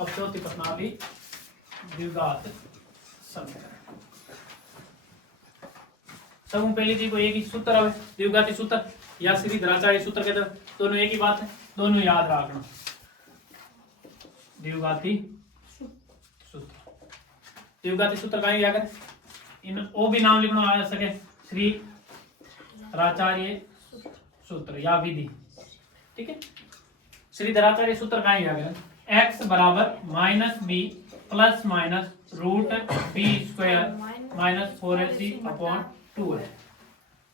अब चौथी प्रश्नावली द्विघात समीकरण। सब पहली चीज को एक ही सूत्र है द्विघाती सूत्र या सीधी धराचारी सूत्र कहते हैं, दोनों एक ही बात है, दोनों याद रखना। द्विघाती सूत्र, द्विघाती सूत्र का क्या करें, इन ओ भी नाम लिखना आ सके, श्री धराचार्य सूत्र या विधि, ठीक है। श्री धराचार्य सूत्र का क्या करें, x बराबर minus B plus minus root B square minus 4ac upon 2 है,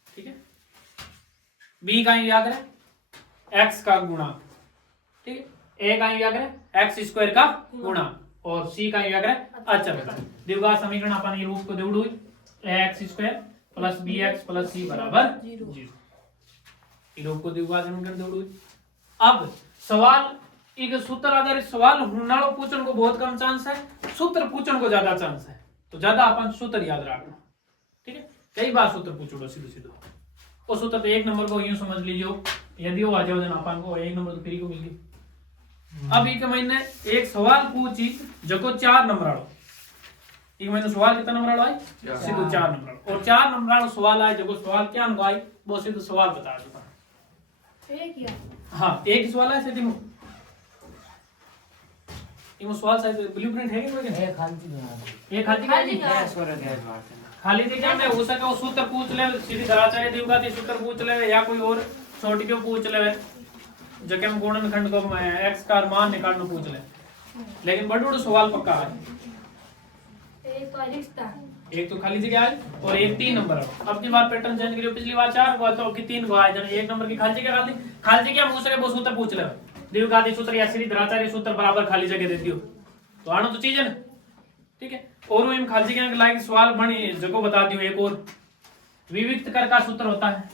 ठीक है। b का याद करें x का गुणा, ठीक है। a का याद करें x स्क्वायर का गुणा और c का याद करें अचर का। द्विघात समीकरण अपन ये रूप को जोड़ x square plus bx plus c बराबर 0, ये रूप को द्विघात समीकरण जोड़। अब सवाल एक सूत्र आधारित सवाल हुनाड़ो पूछन को बहुत कम चांस है, सूत्र पूछन को ज्यादा चांस है, तो ज्यादा अपन सूत्र याद रखना, ठीक है। कई बार सूत्र पूछोगे सीधो सीधो, वो सूत्र तो एक नंबर को यूं समझ लीजिए, यदि वो आ जाओ जन अपन को एक नंबर तो फ्री को मिल गई। अब एक महीने एक सवाल पूछी जको 4 नंबर आड़ो, एक महीने सवाल कितना नंबर आड़ो है, सीधो 4 नंबर, और 4 नंबर आड़ो सवाल आए जको सवाल क्या नको आई वो सीधो सवाल बता दो। हाँ एक सवाल है सीधे इमो सवाल साइज ब्लूप्रिंट है कि कोई है, खाली जगह में हो सके वो सूत्र पूछ ले, सीधी धराचार्य द्विघाती सूत्र पूछ ले या कोई और छोटी को पूछ ले, जके हम गुणनखंड को x का मान निकालना पूछ ले, लेकिन बड़ा सवाल पक्का है। एक तो खाली जगह है और एक 3 नंबर है। अब की बार पैटर्न चेंज करियो, पिछली बार 4 हुआ तो कि 3 हुआ है, जन 1 नंबर की खाली जगह खाली खाली जगह पूछ सके वो सूत्र पूछ ले, द्विघाती सूत्र या श्री धराचार्य सूत्र बराबर खाली जगह दे दियो तो आना तो चीज है ना, ठीक है। और वो इन खाली जगह के लायक सवाल बनी जगह बता दियो। एक और विविक्त कर का सूत्र होता है,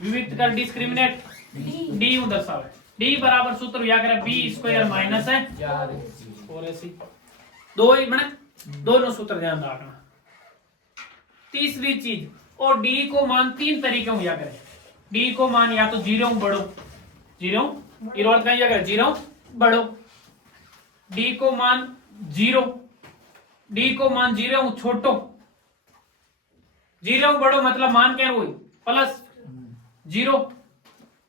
विविक्त कर डिस्क्रिमिनेट डी दर्शावे, डी बराबर सूत्र या करे बी स्क्वायर माइनस है 4ac, दो ही बने, दोनों सूत्र ध्यान रखना। तीसरी चीज, और डी को मान 3 तरीके में या करे, डी को मान या तो 0 बढ़ो, 0 इरोड का या करे 0 बढ़ो, डी को मान 0, डी को मान 0 छोटो, 0 बढ़ो मतलब मान क्या हुई प्लस 0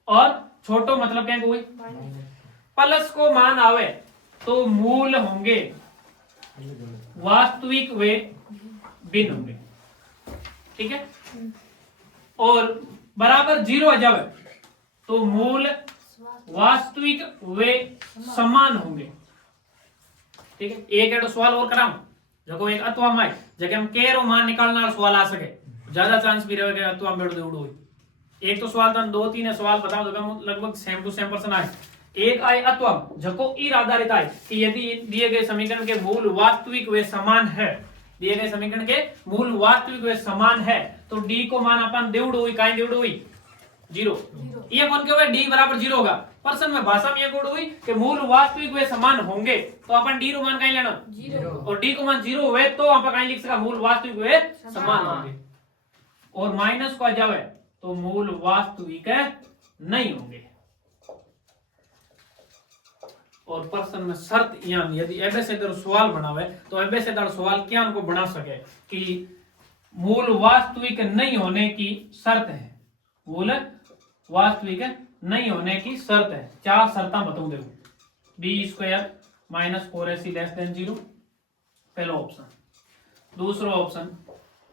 और छोटो मतलब क्या हुई प्लस को मान आवे तो मूल होंगे वास्तविक वे भिन्न होंगे, ठीक है। और बराबर 0 आ जावे तो मूल वास्तविक वे समान होंगे, ठीक है। एक एडो सवाल और कराऊं जको एक अथवा में जके हम केरो मान निकालना सवाल आ सके, ज्यादा चांस भी रहे अथवा में दे उड़ो। एक तो सवाल तन 2-3 सवाल बताओ जको लगभग सेम टू सेम पर्सन आए। एक आए अथवा जको ईर आधारित आए कि यदि दिए गए समीकरण के मूल वास्तविक वे समान है, दिए गए समीकरण के मूल वास्तविक वे समान है तो डी को मान अपन देउड़ हुई काई देउड़ हुई 0, ये कौन के हुए डी बराबर 0 होगा। पर्सन में भाषा में ये कोड हुई कि मूल वास्तविक वे समान होंगे तो अपन डी रो मान काई लेना 0, और डी को मान 0 हुए तो अपन काई लिख सका मूल वास्तविक वे समान होंगे, और माइनस को आ जावे तो मूल वास्तविक नहीं होंगे। और पर्सन में शर्त यान यदि एबे से दर सवाल बनावे तो एबे से दर सवाल क्या को बना सके कि मूल वास्तविक नहीं होने की शर्त है, मूल वास्तविक नहीं होने की शर्त है। 4 शर्तां बताऊं देखो, B square minus 4ac less than 0 पहला ऑप्शन, दूसरा option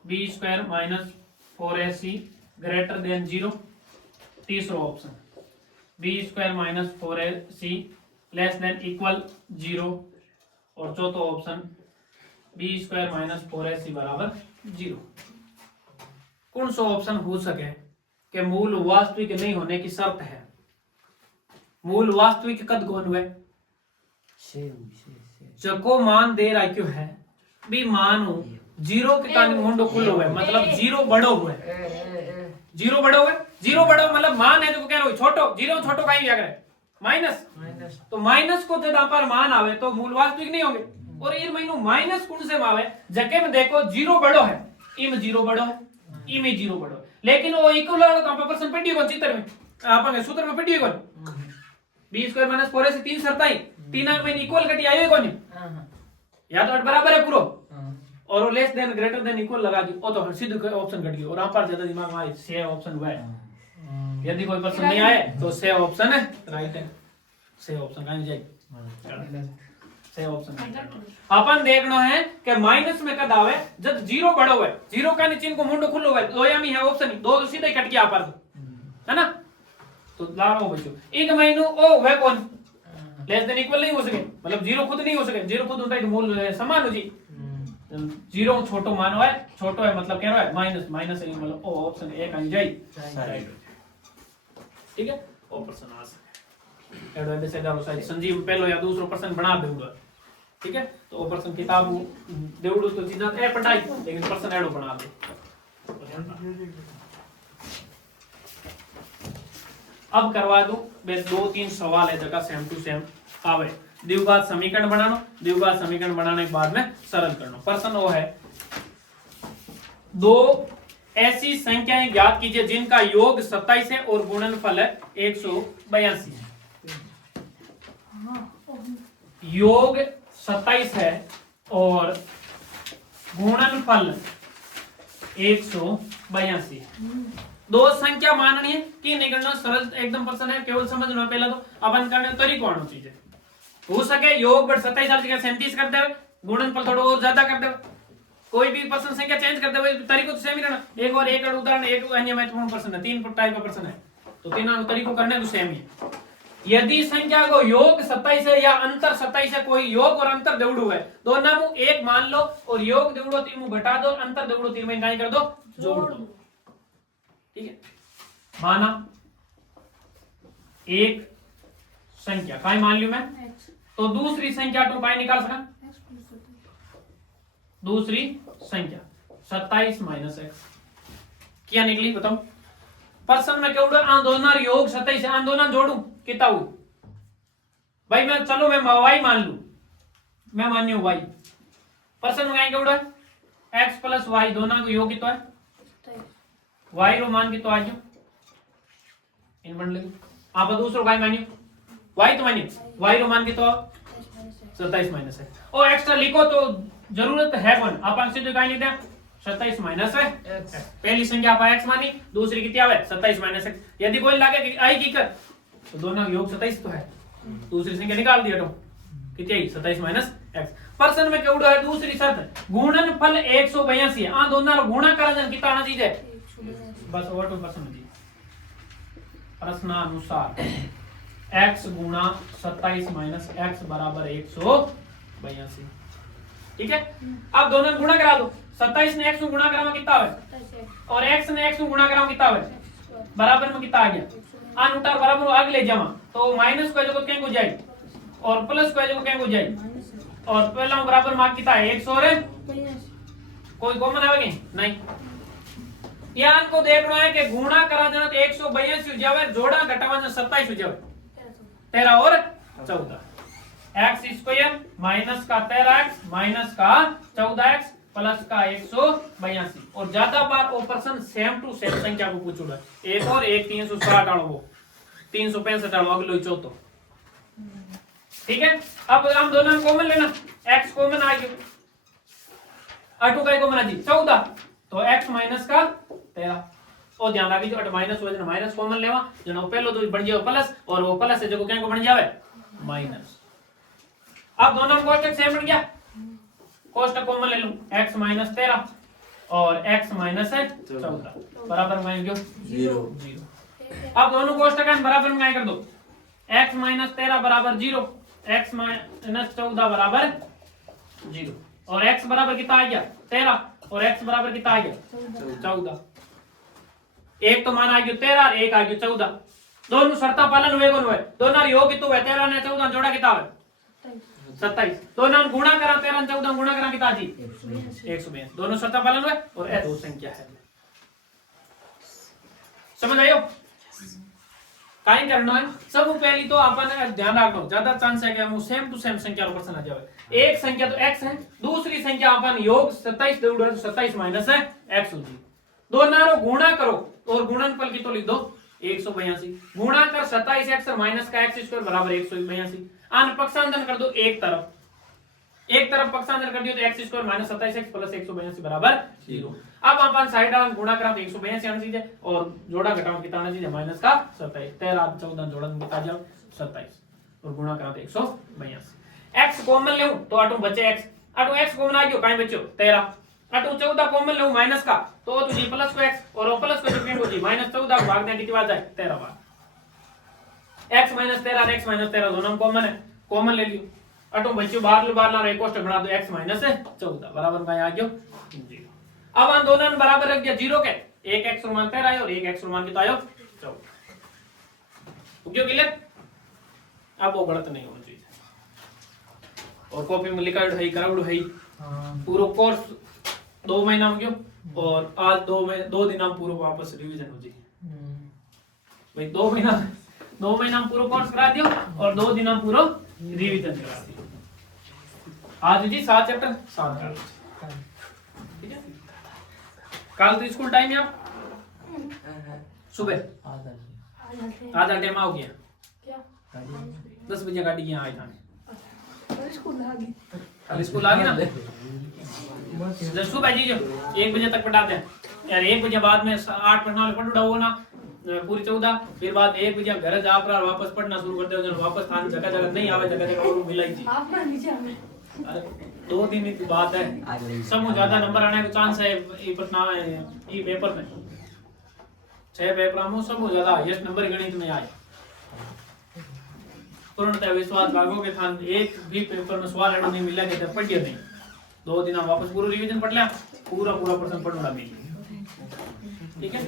B square minus 4ac greater than 0, तीसरा option B square minus 4ac less than equal 0, और चौथा option B square minus 4ac बराबर 0। कौन सा ऑप्शन हो सके कि मूल वास्तविक नहीं होने की शर्त है। मूल वास्तविक कद कौन हुए जको मान दे रहा क्यों है भी मानो 0 के कारण मुंडो खुल हुए मतलब 0 बड़ो हुए, 0 बड़ो हुए, 0 बड़ो मतलब मान है जो क्या हो छोटो, 0 छोटो का ही अगर माइनस, तो माइनस को जब पर मान आवे तो मूल वास्तविक नहीं होंगे। और ये महीनों माइनस कौन से आवे जके में देखो 0 बड़ो है, इम 0 बड़ो है, इम 0 बड़ो, लेकिन वो इक्वल वाला तो परसेंट पेटी को चित्र में अपन सूत्र में पेटी को बी स्क्वायर माइनस 4 से 3 सरता ही 3 अंक में इक्वल कटी आई कोनी या तो 8 बराबर है पूरा और वो less than greater than equal लगा दी ओ तो सीधे ऑप्शन कट गया और यहां पर ज्यादा दिमाग में आए से ऑप्शन हुआ है यदि कोई प्रश्न नहीं आए तो से ऑप्शन है राइट है से ऑप्शन कहां जाए से ऑप्शन अपन देखना है कि माइनस में कद आवे जब जीरो बड़ो है जीरो का चिन्ह को मुंडो खुलो है दो यामी है ऑप्शन दो तो सीधे कट गया पर है ना तो लाओ बच्चों एक महीनों ओ वह कौन लेस देन इक्वल नहीं हो सके मतलब जीरो खुद नहीं हो सके जीरो खुद होता है तो मूल समान हो जी जीरो छोटो मानो है छोटो है मतलब कह रहा है माइनस माइनस है मतलब ओ ऑप्शन ए का जाई ठीक है ओ प्रश्न आ सके एडो ऐसे डालो शायद संजीव पहलो या दूसरो प्रश्न बना दूंगा ठीक है तो ओ प्रश्न किताब देवड़ो तो चीज़ ए पढ़ाई लेकिन प्रश्न एडो बना दे अब करवा दूं बस 2-3 सवाल है जगह सेम टू सेम आवे द्विघात समीकरण बनाना द्विघात समीकरण बनाने के बाद में सरल करना प्रश्न वो है दो ऐसी संख्याएं ज्ञात कीजिए जिनका योग 27 है और गुणनफल 182 है योग 27 है और गुणनफल 182 है दो संख्या माननी है कि निकलना सरल एकदम प्रश्न है केवल समझना पहला तो अपन करने तरीका कौन चीज है हो सके योग बढ़ 27 साल जगह 37 कर दे गुणनफल थोड़ा और ज्यादा कर दे कोई भी प्रश्न संख्या चेंज कर दे तरीको तो सेम ही रहना एक और एक उदाहरण एक अन्य महत्वपूर्ण प्रश्न है 3 टाइप का प्रश्न है तो तीनों तरीको करने तो सेम ही यदि संख्या को योग 27 है या अंतर 27 है कोई योग और अंतर देवड़ू है दोनों में एक मान लो और योग देवड़ो 3 घटा दो अंतर देवड़ो 3 में काय कर दो जोड़ दो ठीक है माना एक संख्या काय मान लियो मैं तो दूसरी संख्या तो काय निकाल सका दूसरी संख्या 27 माइनस एक्स क्या निकली बताओ प्रश्न में केवड़ो आंदोलन योग 27 से आंदोलन जोड़ू कितना हूं भाई मैं चलो मैं y मान लू मैं मान्यो y प्रश्न में केवड़ो है x प्लस y दोनों को योग कितना है y रो मान कितना आ गयो इन बन लगी आप दूसरो y मानियो y तो मानियो y रो मान कितना 27 माइनस है और एक्स्ट्रा लिखो तो जरूरत है कौन आप सीधे काय लिख दे 27 माइनस है पहली संख्या आप x मानी दूसरी कितनी आवे 27 माइनस x यदि कोई लागे कि आई की कर तो दोनों योग 27 तो है दूसरी संख्या निकाल दिया तो कितनी आई 27 माइनस x प्रश्न में केवड़ो है दूसरी शर्त गुणनफल 182 है आ दोनों रो गुणा करन कितना आना चाहिए बस और तो प्रश्न जी प्रश्नानुसार x गुणा 27 माइनस x बराबर 182 ठीक है अब दोनों गुणा करा दो 27 ने x को गुणा करा में कितना आवे और x ने x को गुणा करा में कितना आवे बराबर में कितना आ गया आन उतार बराबर आगे ले जावा तो माइनस को जगह क्या हो जाए और प्लस को जगह क्या हो जाए और पहला बराबर में कितना है 100 रे कोई कॉमन आवेगी नहीं यान को देखना है कि गुणा करा देना तो 182 हो जावे जोड़ा घटावा 27 हो जावे 13 और 14 एक्स स्क्वायर माइनस का 13x माइनस का 14x प्लस का 182 और ज्यादा बार ऑपरेशन सेम टू सेम संख्या को पूछो एक और एक 360 आलो वो 365 आलो अगलो चौथो ठीक है अब हम दोनों कॉमन लेना x कॉमन आ गयो अटू का कॉमन आ जी 14 तो x माइनस का 13 और ध्यान रखी जो माइनस हो जाए माइनस कॉमन लेवा जनो पहलो तो बन जाओ प्लस और वो प्लस से जो क्या को बन जावे माइनस अब दोनों कोष्टक सेम बन गया कोष्टक कॉमन ले लूं x माइनस 13 और x माइनस 14 बराबर में आएंगे 0 अब दोनों कोष्टक बराबर में कर दो x माइनस 13 बराबर 0 x माइनस 14 बराबर 0 और x बराबर कितना आ गया 13 और x बराबर कितना आ गया 14 एक तो मान आ गया 13 और एक आ गया 14 दोनों शर्ता पालन हुए कौन हुए दोनों योग कितना हुए 13 ने 14 जोड़ा कितना है 27 दोनों गुणा करा 13 और 14 गुणा करा कितना जी 182 दोनों शर्ता पालन हुए और ये दो संख्या है समझ आयो काई करना है सब पहली तो अपन ध्यान रखो ज्यादा चांस है कि हम सेम टू सेम संख्या पर ना जावे एक संख्या तो x है दूसरी संख्या अपन योग 27 दे 27 माइनस है x होगी दोनों रो गुणा करो और गुणनफल की तो लिख दो 182 गुणा कर 27x और माइनस का x स्क्वायर बराबर 182। आन पक्षांतर कर दो एक तरफ पक्षांतर कर दियो तो x square minus 27x plus 182 बराबर 0। अब अपन साइड आन गुणा करा तो 182 आना चाहिए और जोड़ा घटाओ कितना आना चाहिए माइनस का 27। 13 14 जोड़ा कितना जाओ 27 और गुणा करा तो 182। x कॉमन लेऊ तो अटू बचे x, अटू x कॉमन आ गयो काई बच्चो 13, अटू 14 कॉमन लेऊ माइनस का तो जी प्लस को x और प्लस को सेकंड को जी माइनस 14 को भाग दें कितनी बार जाए 13 बार। x माइनस 13 और x माइनस 13 दोनों कॉमन है, कॉमन ले लियो अटो बच्चों बाहर ला एक कोष्ठक बना दो x माइनस 14 बराबर का आ गयो 0। अब इन दोनों ने बराबर रख दिया 0 के, एक x मान 13 आयो और एक x मान कितना आयो 14। क्यों क्लियर? अब वो गलत नहीं होना चाहिए और कॉपी में लिखा है कराउड है पूरा कोर्स 2 महीना में गयो और आज 2 दिन हम पूरा वापस रिवीजन हो जाए भाई 2 महीना में पूरा कोर्स करा दियो और 2 दिन हम पूरा रिवीजन करा दियो। आज जी 7 चैप्टर 7 कर ठीक है। कल तो स्कूल टाइम है आप सुबह आधा टाइम आओ गया क्या 10 बजे गाड़ी यहाँ आए थाने स्कूल आ गई ना जब सुबह जी जो 1 बजे तक पढ़ाते हैं यार 1 बजे बाद में 8 पढ़ना पढ़ उड़ा ना पूरी 14 फिर बाद 1 बजे घर जा पर वापस पढ़ना शुरू करते हो वापस थाने जगह नहीं आवे जगह मिलाई थी। अरे 2 दिन की बात है सब ज्यादा नंबर आने का चांस है ये पेपर में 6 पेपर में सब ज्यादा हाईएस्ट नंबर गणित में आए पूर्णतः विश्वास लागो के थान एक भी पेपर में सवाल नहीं मिला के पढ़िए नहीं 2 दिन हम वापस पूरा रिवीजन पढ़ लिया पूरा प्रश्न पढ़ना भी ठीक है।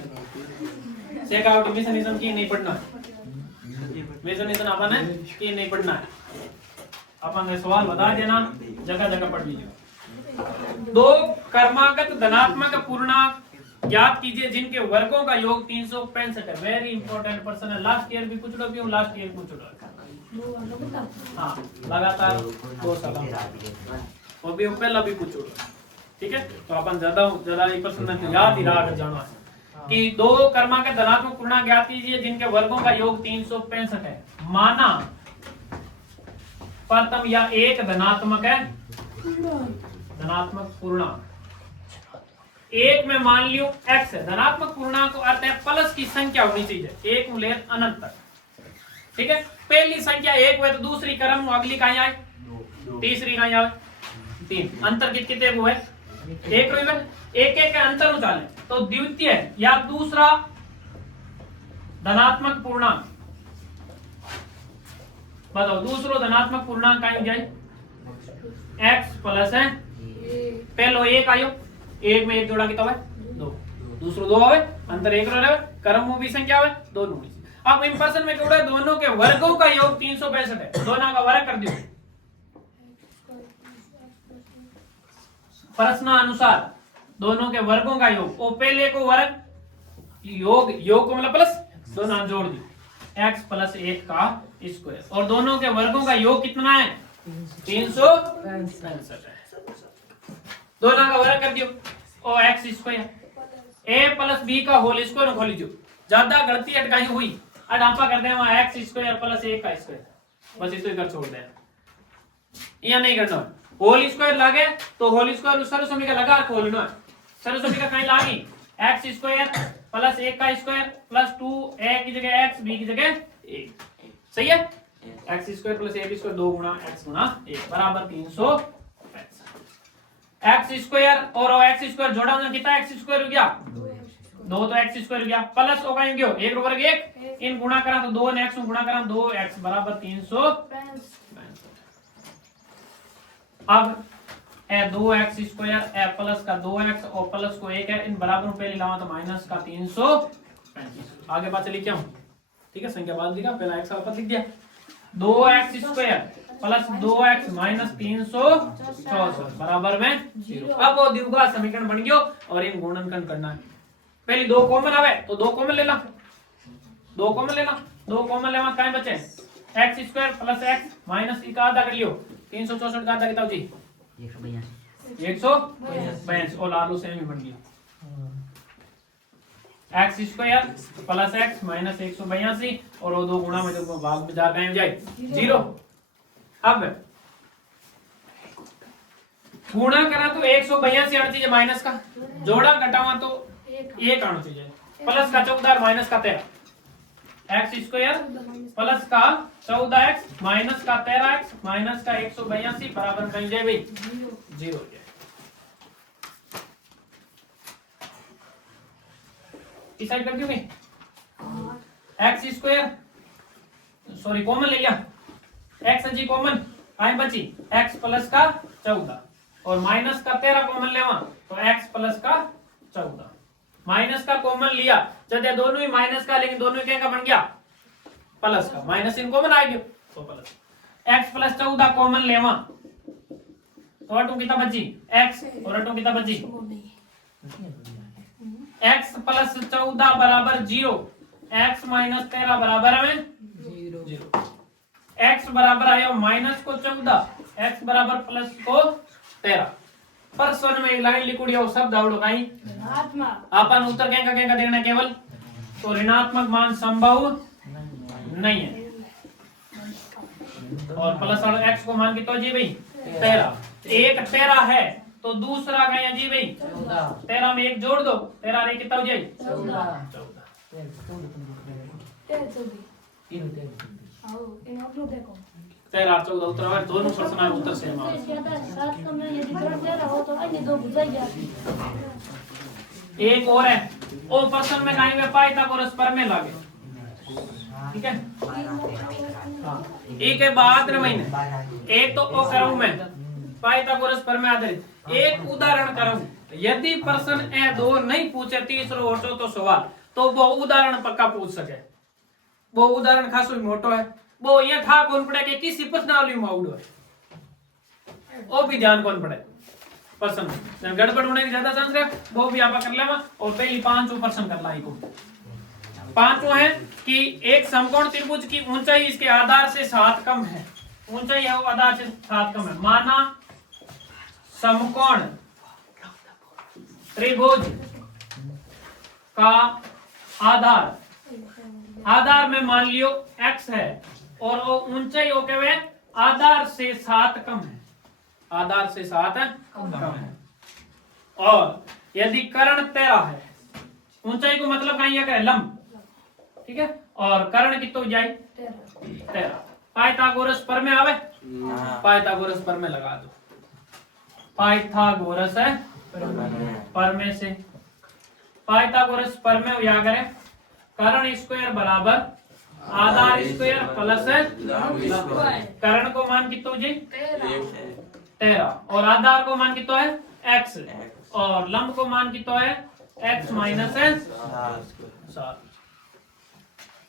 सेकआउट मेंशनिज्म की नहीं पढ़ना है मेंशनिज्म अपन है कि नहीं पढ़ना है अपन ने सवाल बता देना जगह पढ़ लीजिए। 2 क्रमागत धनात्मक पूर्णांक ज्ञात कीजिए जिनके वर्गों का योग 365 है। वेरी इंपॉर्टेंट पर्सन है लास्ट ईयर भी पूछ लो भी लास्ट ईयर पूछ लो हाँ लगातार 2 साल और भी पहला भी पूछो ठीक है। तो अपन ज्यादा ये प्रश्न याद ही रहा जाना कि 2 क्रमागत धनात्मक पूर्णांक ज्ञात कीजिए जिनके वर्गों का योग 365 है। माना प्रथम या एक धनात्मक है धनात्मक पूर्णांक एक में मान लियो x है धनात्मक पूर्णांक को अर्थ है प्लस की संख्या होनी चाहिए एक में ले अनंत तक ठीक है। पहली संख्या 1 हुए तो दूसरी क्रम अगली कहीं आए तीसरी कहीं आए 3 अंतर कितने हुए एक एक का अंतर में चाले तो द्वितीय या दूसरा धनात्मक पूर्णांक बताओ दूसरो धनात्मक पूर्णांक कहीं जाए x प्लस है पहलो 1 आयो 1 में 1 जोड़ा कितना है 2 दूसरो 2 आवे अंतर 1 रहे क्रम में भी संख्या आवे 2 ढूंढी। अब इन पर्सन में क्या दोनों के वर्गों का योग 365 है दोनों का वर्ग कर दियो प्रश्न अनुसार दोनों के वर्गों का योग और पहले को वर्ग योग को मतलब प्लस दोनों जोड़ दी x प्लस 1 का स्क्वायर और दोनों के वर्गों का योग कितना है 365 है दोनों का वर्ग कर दियो और x square a plus b का होल स्क्वायर खोल लीजिए ज्यादा गलती अटकाई हुई अडापा कर दे वहां x स्क्वायर प्लस 1 का स्क्वायर बस इसको कर छोड़ दे या नहीं करना होल स्क्वायर लागे तो होल स्क्वायर सर्वसमी का लगा खोलना सर्वसमी का कहीं लागी x स्क्वायर प्लस 1 का स्क्वायर प्लस 2 a की जगह x b की जगह 1 सही है x square plus a square 2 Guna x गुना 1 बराबर 365 x स्क्वायर और x स्क्वायर जोड़ा ना कितना x स्क्वायर हो गया 2 तो x स्क्वायर हो गया प्लस हो गया 1 वर्ग 1 इन गुणा करा तो 2 ने x गुणा करा 2x बराबर 365 अब ए 2x स्क्वायर ए प्लस का 2x और प्लस को 1 है इन बराबर में पहले लावा तो माइनस का 335 आगे बात चली क्या ठीक है संख्या बाद लिखा पहला x वापस लिख दिया 2x square plus 2x minus 364 बराबर में 0। अब वो द्विघात समीकरण बन गयो और इन गुणनखंड करना है पहले 2 कॉमन आवे तो 2 कॉमन ले ला 2 कॉमन लेवा काय बचे x square plus x minus का आधा कर लियो 364 का आधा कितना जी 182 और लालू सेम ही बन गया x square plus x minus 182 और वो 2 गुणा में जो भाग में जा गए जाए 0। अब गुणा करा तो 182 आना चाहिए माइनस का, जोड़ा घटावा तो 1 आना चाहिए, प्लस का 14 माइनस का 13, एक्स स्क्वायर प्लस का 14x माइनस का 13x माइनस का 182 बराबर बन जाए भाई 0। इस साइड कर दूंगे एक्स स्क्वायर सॉरी कॉमन ले लिया, एक्स जी कॉमन आई बची एक्स प्लस का 14 और माइनस का 13 कॉमन लेवा तो एक्स प्लस का 14 माइनस का कॉमन लिया जब ये दोनों ही माइनस का लेकिन दोनों क्या का बन गया प्लस का, माइनस इन कॉमन आ गया तो प्लस एक्स प्लस 14 कॉमन लेवा तो अटू कितना बची एक्स और अटू कितना बची एक्स प्लस 14 बराबर 0, एक्स माइनस 13 बराबर है 0, एक्स बराबर आया माइनस को 14, एक्स बराबर प्लस को 13। पर सन में एक लाइन लिखुड़ी हो शब्द आवड़ो काई अपन उत्तर क्या देना केवल तो ऋणात्मक मान संभव नहीं है और प्लस और एक्स को मान कितना जी भाई 13, एक 13 है तो दूसरा क्या जी भाई 13 में एक जोड़ दो 13 रे कितना हो जाए 13 14 उत्तर दोनों प्रश्न है उत्तर सेम है। एक और है ओ प्रश्न में कहीं में पाइथागोरस प्रमेय लागे, ठीक है हाँ एक है 72 महीने एक तो ओ करूं मैं पाइथागोरस प्रमेय आधारित एक उदाहरण करूं, यदि प्रश्न ए 2 नहीं पूछे तीसरो और चौथो सवाल तो वो उदाहरण पक्का पूछ सके, वो उदाहरण खासो मोटो है वो ये था कौन पड़े कि किसी प्रश्नावली में आवड़ो है वो भी ध्यान कौन पड़े प्रश्न गड़बड़ होने की ज्यादा चांस है वो भी आप कर लेवा और पहली 5 प्रश्न कर ला को 5 है कि एक समकोण त्रिभुज की ऊंचाई इसके आधार से 7 कम है, ऊंचाई है वो आधार से 7 कम है, माना समकोण त्रिभुज का आधार में मान लियो x है और वो ऊंचाई हो के आधार से 7 कम है, आधार से 7 कम है और यदि कर्ण 13 है, ऊंचाई को मतलब कहीं क्या लंब, ठीक है और कर्ण कितो जाए 13, पाइथागोरस प्रमेय आवे पाइथागोरस प्रमेय लगा दो, पाइथागोरस है प्रमेय से पाइथागोरस प्रमेय या करें कर्ण स्क्वायर बराबर आधार स्क्वायर प्लस कर्ण को मान कितो जी 13 और आधार को मान कितो है x और लंब को मान कितो है x माइनस 7,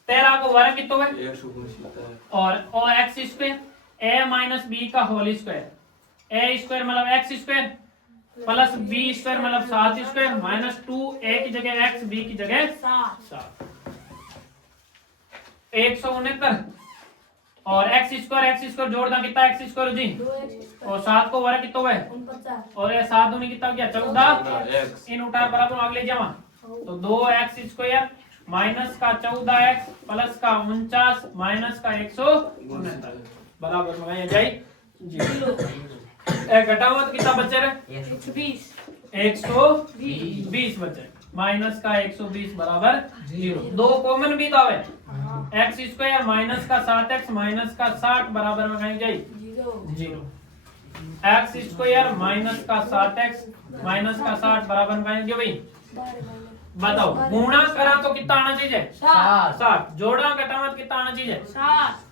13 को वर्ग कितो है और x square a minus b का होल स्क्वायर, a स्क्वायर मतलब x square plus b square मतलब 7 स्क्वायर माइनस 2 a की जगह x b की जगह 7 169 और x स्क्वायर जोड़ दा कितना x स्क्वायर जी और 7 को वर्ग कितना है और ये 7 दूनी कितना गया 14 इन उठा बराबर अगले जावा तो 2x स्क्वायर माइनस का 14x प्लस का 49 माइनस का 169 बराबर में जाए जी घटाओ तो कितना बचे रहे 120 बचे माइनस का 120 बराबर 0, 2 कॉमन भी दावे एक्स स्क्वायर माइनस का 7x माइनस का 60 बराबर में कहीं जाए 0, एक्स स्क्वायर माइनस का 7x माइनस का 60 बराबर में कहीं भाई बताओ गुणा करा तो कितना आना चाहिए 7, जोड़ा घटावा तो कितना आना चाहिए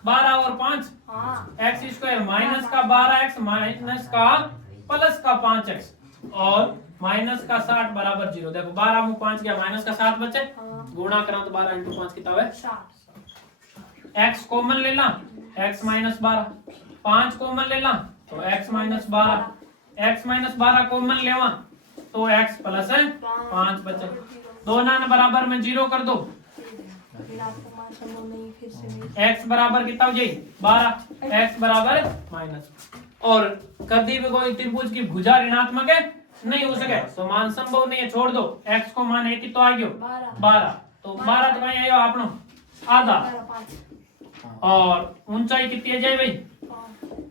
12 और 5 एक्स स्क्वायर माइनस का 12x माइनस का प्लस का 5x और माइनस का 60 बराबर 0, देखो 12 में 5 गया माइनस का 7 बचे गुणा करा तो 12 इंटू 5 कितना है x कॉमन ले ला x माइनस 12, 5 कॉमन ले ला तो x minus 12, x minus 12 common लेवा तो x प्लस है 5 बचे, दोनों ने बराबर में 0 कर दो x बराबर कितना हो जाए 12, x बराबर माइनस और कभी भी कोई त्रिभुज की भुजा ऋणात्मक है नहीं हो सके तो मान संभव नहीं है, छोड़ दो। x को मान एक ही तो आ गयो 12, तो 12 तो कहीं आयो आपनो आधा। और ऊंचाई कितनी है जाए भाई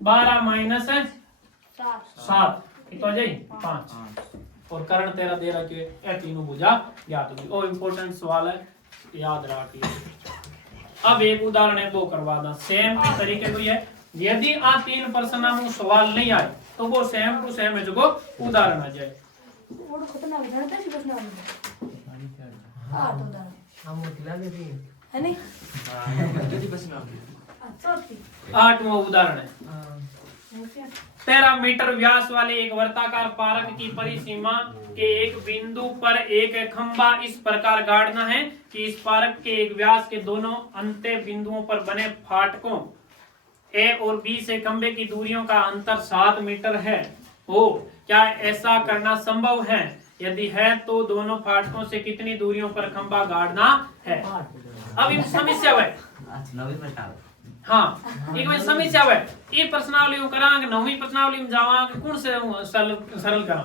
12 माइनस 7 कितना जाए 5। और करण तेरा दे रहा कि ए तीनों भुजा याद होगी। और इम्पोर्टेंट सवाल है याद रखिए। अब एक उदाहरण है वो करवा दा सेम तरीके को है। यदि आ 3 प्रश्न में सवाल नहीं आए तो वो सेम टू सेम है जो उदाहरण आ जाए। वो खतरनाक उदाहरण था प्रश्न वाले हां तो उदाहरण हम खिला दे रही है नहीं कितनी प्रश्न अच्छा 8वां उदाहरण है 13 मीटर व्यास वाले एक वर्ताकार पारक की परिसीमा के एक बिंदु पर एक खंभा इस प्रकार गाड़ना है कि इस पारक के एक व्यास के दोनों अंत्य बिंदुओं पर बने फाटकों ए और बी से खंभे की दूरियों का अंतर 7 मीटर है। हो क्या ऐसा करना संभव है? यदि है तो दोनों फाटकों से कितनी दूरियों पर खंभा गाड़ना है? अब ये समस्या है। हाँ एक में समस्या है। ये प्रश्नावली करांगे 9वीं प्रश्नावली में जावांगे कौन से सरल करा।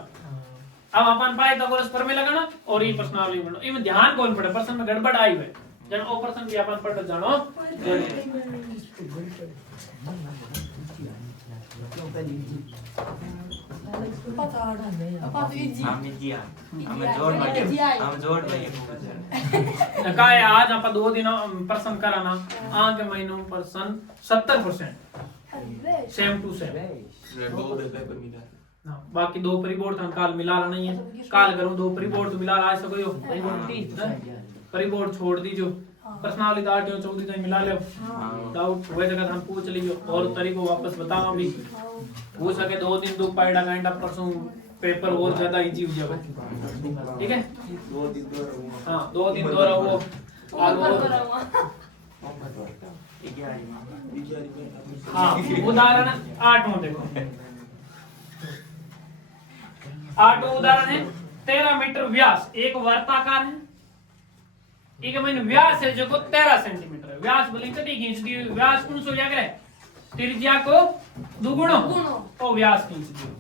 अब अपन पाइथागोरस प्रमेय लगाना और ये प्रश्नावली में इनमें ध्यान कौन पड़े प्रश्न में गड़बड़ आई है जन ओ प्रश्न भी अपन पढ़ जानो काय आज आप 2 दिन प्रश्न कराना आगे महीनों प्रश्न 70% सेम टू सेम। बाकी 2 परिबोर्ड था काल मिला नहीं है काल करूं 2 परिबोर्ड तो मिला आज सको परिबोर्ड छोड़ दीजो प्रश्नावली 8 और 14 तक मिला ले डाउट हुए जगह हम पूछ लीजिए और तरीको वापस बताऊं अभी हो सके 2 दिन 2 पाइडा काइंड ऑफ परसों पेपर और ज्यादा इजी हो जाए ठीक है 2 दिन हां 2 दिन दो रहो हां उदाहरण 8वां देखो 8वां उदाहरण है 13 मीटर व्यास एक वर्ताकार है एक मैंने व्यास है जो को 13 सेंटीमीटर है व्यास बोले कभी खींच दी व्यास कौन सो जाएगा त्रिज्या को दुगुणो तो व्यास खींच दियो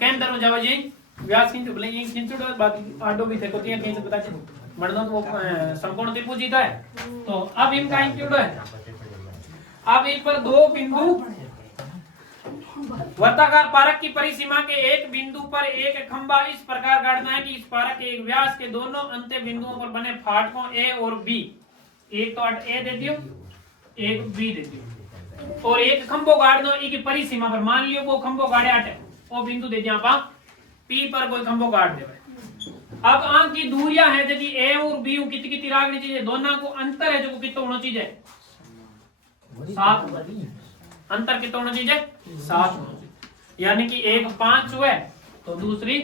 केम दरो जावा जी व्यास खींच बोले ये खींच दो बाकी आडो भी थे को तिया खींच बता छे मणनो तो वो समकोण त्रिभुज जीता है। तो अब इन का इंक्लूड है अब इन पर 2 बिंदु वर्ताकार पारक की परिसीमा के एक बिंदु पर एक खंभा इस प्रकार गाड़ना है कि इस पारक के एक व्यास के दोनों अंत्य बिंदुओं पर बने फाटकों ए और बी एक तो ए दे दियो एक बी दे दियो और एक खंभो गाड़ दो एक परिसीमा पर मान लियो वो खंभो गाड़े आटे वो बिंदु दे दिया पा पी पर कोई खंभो गाड़ देवे। अब आंख की दूरियां है यदि ए और बी कितनी कितनी राखनी चाहिए दोनों को अंतर है जो कितना होना चाहिए 7 अंतर कितना होना चाहिए 7 यानी कि एक 5 हुए तो दूसरी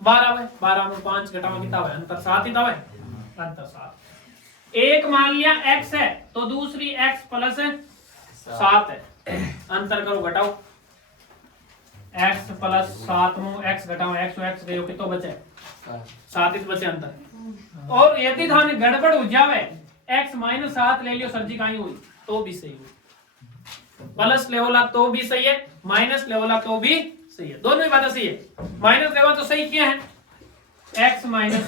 12 हुए 12 में 5 घटाओ कितना हुआ अंतर 7 ही था अंतर 7। एक मान लिया x है तो दूसरी x प्लस 7 है अंतर करो घटाओ x प्लस 7 में x घटाओ x गयो कितना बचे 7 ही बचे अंतर। और यदि थाने गड़बड़ हो जावे x माइनस 7 ले लियो सर जी कहीं हुई तो भी सही हुई प्लस लेवला तो भी सही है माइनस लेवला तो भी सही है दोनों ही बातें सही है। माइनस लेवल तो सही क्या है x माइनस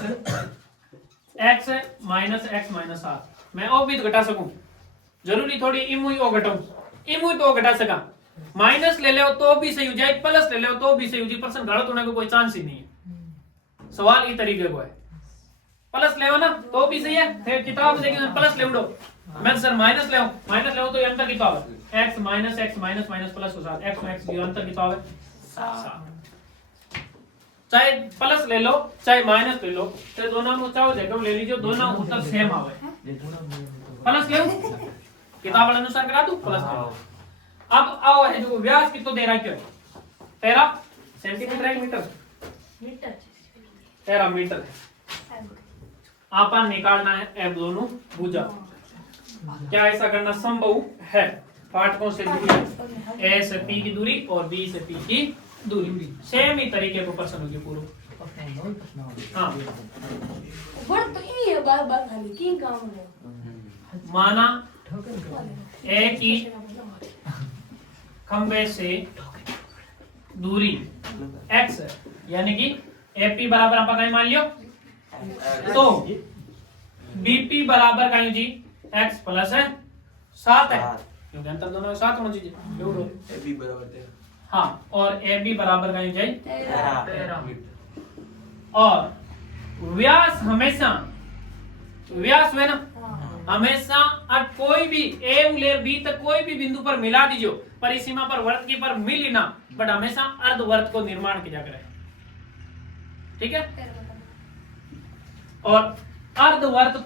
x माइनस 7 मैं और भी तो घटा सकूं जरूरी थोड़ी इमुई और घटाऊं इमुई तो घटा सका माइनस ले ले तो भी सही हो जाए प्लस ले ले तो भी सही हो जाए परसेंट गलत होने को कोई चांस ही नहीं है। सवाल इस तरीके को है प्लस ले ना तो भी सही है फिर किताब देखिए प्लस ले उड़ो मैं सर माइनस ले तो ये अंतर कितना है x माइनस प्लस हो जाता x में x ये अंतर कितना है 7 चाहे प्लस ले लो चाहे माइनस ले लो तो दोनों में चाहो जगह ले लीजिए दोनों उत्तर सेम आवे प्लस ले किताब वाले अनुसार करा दूं प्लस ले लो। अब आओ है जो व्यास कितना दे रहा है क्यों 13 सेंटीमीटर है मीटर 13 मीटर आपन निकालना है ए दोनों भुजा क्या ऐसा करना संभव है फाटकों से दूरी ए से पी की दूरी और बी से पी की दूरी सेम ही तरीके को प्रश्न होगी पूरा। हाँ बड़ तो ये बार बार खाली की काम है माना ए की खंबे से दूरी x है, यानी कि AP बराबर आप कहीं मान लियो, तो BP बराबर कहीं जी x प्लस है 7 है, क्योंकि अंतर दोनों में 7 होना चाहिए। AB बराबर 13। हाँ, और AB बराबर कहीं जाए 13। और व्यास हमेशा, व्यास है ना, हमेशा अब कोई भी ए उलेर बी तक कोई भी बिंदु पर मिला दीजिए, परिसीमा पर वर्त की पर मिल ही ना, बट हमेशा अर्धवर्त को निर्माण किया करे, ठीक है। और अर्धवर्त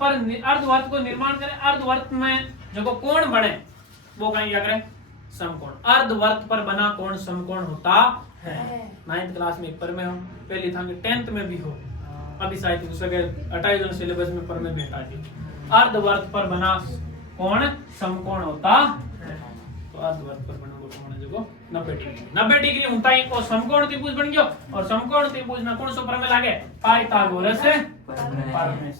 को निर्माण करे, अर्धवर्त में जो कोण बने वो कहीं क्या करे, समकोण। अर्धवर्त पर बना कोण समकोण होता है। 9th क्लास में एक पर में हो, पहली था कि 10th में भी हो, अभी शायद उसके 28 सिलेबस में पर में भी हटा दी। अर्धवर्त पर बना कोण समकोण होता है, तो अर्धवर्त पर बना कोण है जो 90 डिग्री, 90 डिग्री होता है, को समकोण त्रिभुज बन गयो। और समकोण त्रिभुज ना कौन सो प्रमेय लागे, पाइथागोरस प्रमेय।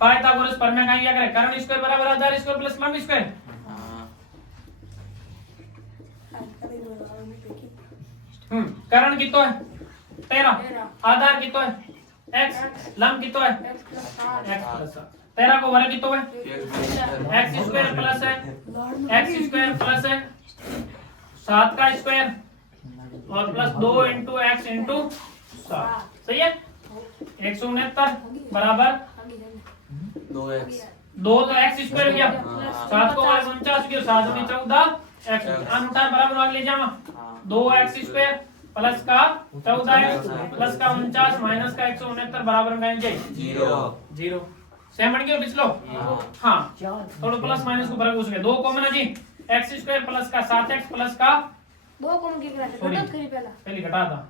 पाइथागोरस प्रमेय का क्या करे, कर्ण स्क्वायर बराबर आधार स्क्वायर प्लस लंब स्क्वायर। कर्ण कितो है 13, आधार कितो है x, लंब कितो है x प्लस 13 को वर्ग कितो है x स्क्वायर प्लस है x स्क्वायर प्लस है 7 का स्क्वायर और प्लस 2 इंटू x इंटू 7, सही है। 169 बराबर 2x, 2 तो x स्क्वायर गया, 7 को वर्ग 49 गया, 7 में 14 x अनुसार बराबर भाग ले जावा, 2x स्क्वायर प्लस का 14x प्लस का 49 माइनस का 169 बराबर में जाए 0। सेम बन गया पिछलो, हाँ थोड़ा प्लस माइनस को बराबर उसके 2 कॉमन है जी, x स्क्वायर प्लस का 7x प्लस का 2 कॉमन की घटात करी पहले घटा था,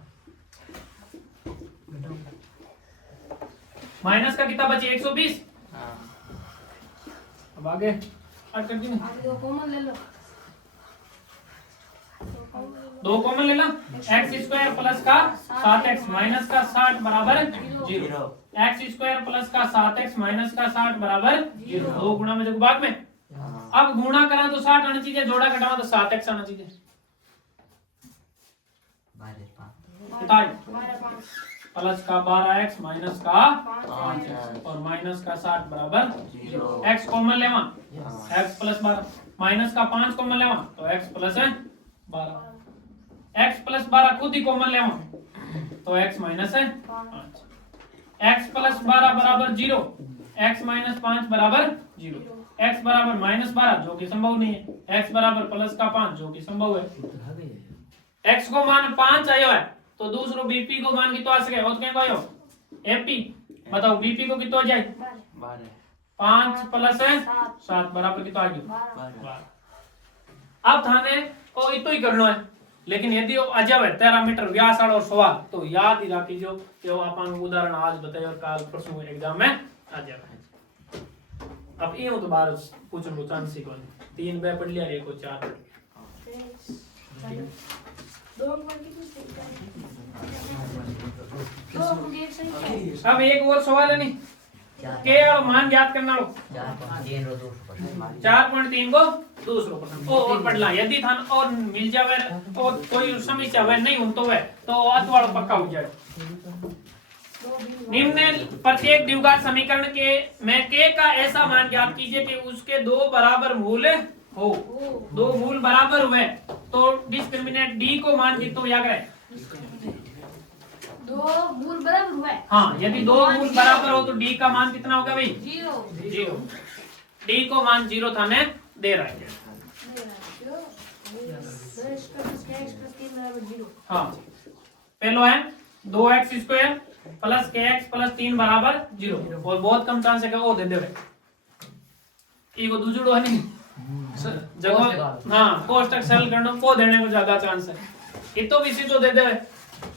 माइनस का कितना बचे 120। अब आगे ऐड कर दी, 2 कॉमन ले लो, 2 कॉमन ले ला, x स्क्वायर प्लस का 7x माइनस का 60 बराबर 0, x स्क्वायर प्लस का 7x माइनस का 60 बराबर 0, 2 गुणा में देखो बाद में। अब गुणा करा तो 60 आना चाहिए, जोड़ा घटावा तो 7x आना चाहिए, प्लस का 12x माइनस का 5 और माइनस का 60 बराबर 0, x कॉमन लेवा, x प्लस 12 माइनस का 5 कॉमन लेवा तो x प्लस है 12, x प्लस 12 खुद ही कॉमन लेवा तो x माइनस है 5, x प्लस 12 बराबर 0, x माइनस 5 बराबर 0, x बराबर माइनस 12 जो कि संभव नहीं है, x बराबर प्लस का 5 जो कि संभव है। x को मान 5 आयो है तो दूसरो बीपी को मान कितो आ सके, और क्या कहो एपी बताओ, बीपी को कितो आ जाए 5 प्लस है 7 बराबर कितो आ गयो 12। अब थाने को इतो ही करना है, लेकिन यदि अजब है 13 मीटर व्यास और सवाल तो याद ही रखी जो कि वो अपन उदाहरण आज बताए और काल परसों एग्जाम में आ जाए। अब ये तो बार पूछन को चांस ही कोनी, 3 बे पढ़ लिया, एक को 4 पढ़ लिया। अब एक और सवाल है नहीं के और मान याद करना लो 4.3 को दूसरो प्रश्न और पढ़ ला, यदि थान और मिल जावे और कोई समस्या वे नहीं हो तो वे तो अतवाड़ पक्का हो जाए। निम्न प्रत्येक द्विघात समीकरण के में के का ऐसा मान ज्ञात कीजिए कि उसके 2 बराबर मूल हो, 2 मूल बराबर हुए तो डिस्क्रिमिनेंट डी को मान कितो याद रहे 2 मूल बराबर हुए, हाँ यदि 2 मूल बराबर हो तो डी का मान कितना होगा भाई 0, डी को मान 0 थाने दे रहा है। हाँ पहलो है 2x square plus kx plus 3 बराबर 0 और बहुत कम चांस है वो दे देवे इको दूसरो है नहीं जगह, हाँ कोष्टक सरल करना को देने को ज्यादा चांस है, ये तो भी सीधो दे देवे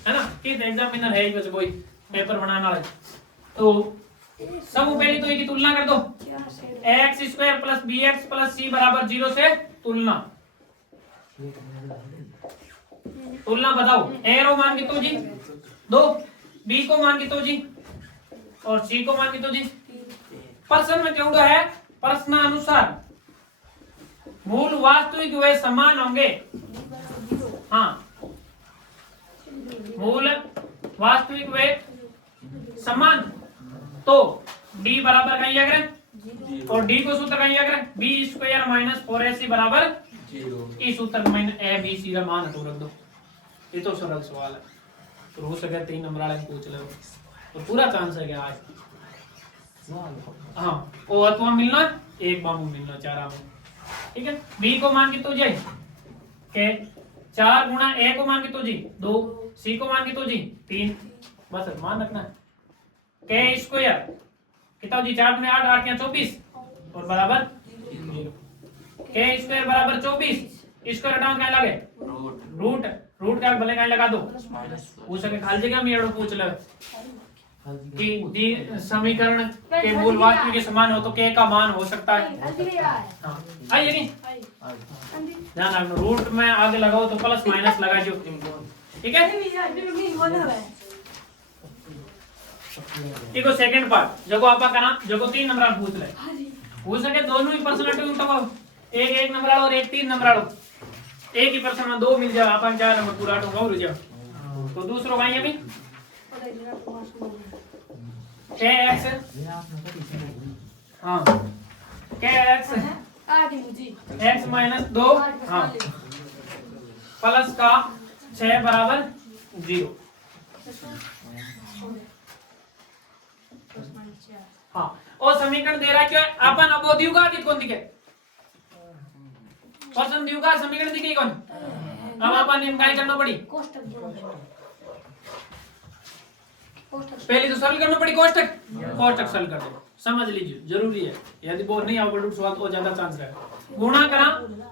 है ना कि एग्जामिनर है ही कोई पेपर बनाना है तो सब पहले तो इसकी तुलना कर दो, x square plus bx plus c बराबर 0 से तुलना बताओ, a रो मान कितो जी 2, b को मान कितो जी और c को मान कितो जी। प्रश्न में क्यों है प्रश्नानुसार मूल वास्तविक वे समान होंगे, हाँ मूल वास्तविक वे समान तो d बराबर कहीं क्या करें और d को सूत्र कहीं क्या करें b स्क्वायर माइनस 4ac बराबर 0 इस सूत्र में a b c का मान तो रख दो। ये तो सरल सवाल है तो हो सके 3 नंबर वाले पूछ लो तो पूरा चांस है कि आज हाँ ओ अथवा मिलना एक बाबू मिलना चारा में ठीक है। b को मान कितो जाए के 4 गुना a को मान कितो जी 2 c को मान कितो जी 3 बस मान रखना के स्क्वायर कितना जी 4 गुना 8 8 या 24 और बराबर के स्क्वायर बराबर 24 स्क्वायर हटाओ क्या लगे रूट रूट का भले कहीं लगा दो पूछ सके खाली जगह में एड़ो पूछ ले कि दी समीकरण के मूल वास्तविक के समान हो तो के का मान हो सकता है। हाँ आइए नहीं ध्यान रखना रूट में आगे लगाओ तो प्लस माइनस लगा जो ठीक है। देखो सेकंड पार्ट जगो आपा करना जगो 3 नंबर पूछ सके दोनों ही पर्सनल एक नंबर और एक 3 नंबर एक ही पर्सन में 2 मिल जाए अपन 4 नंबर पूरा टोंगा हो जाओ तो दूसरों का अभी kx हाँ kx x माइनस 2 हाँ प्लस का 6 बराबर 0 हाँ और समीकरण दे रहा है क्या अपन अब दियो का कौन दिखे पर्सन दियो का समीकरण दिखे कौन अब अपन नियम काय करना पड़ी पहले तो सरल करना पड़ी कोष्टक कोष्टक सरल कर दो समझ लीजिए जरूरी है यदि वो नहीं आवड़ सवाल तो ज्यादा चांस है गुणा करा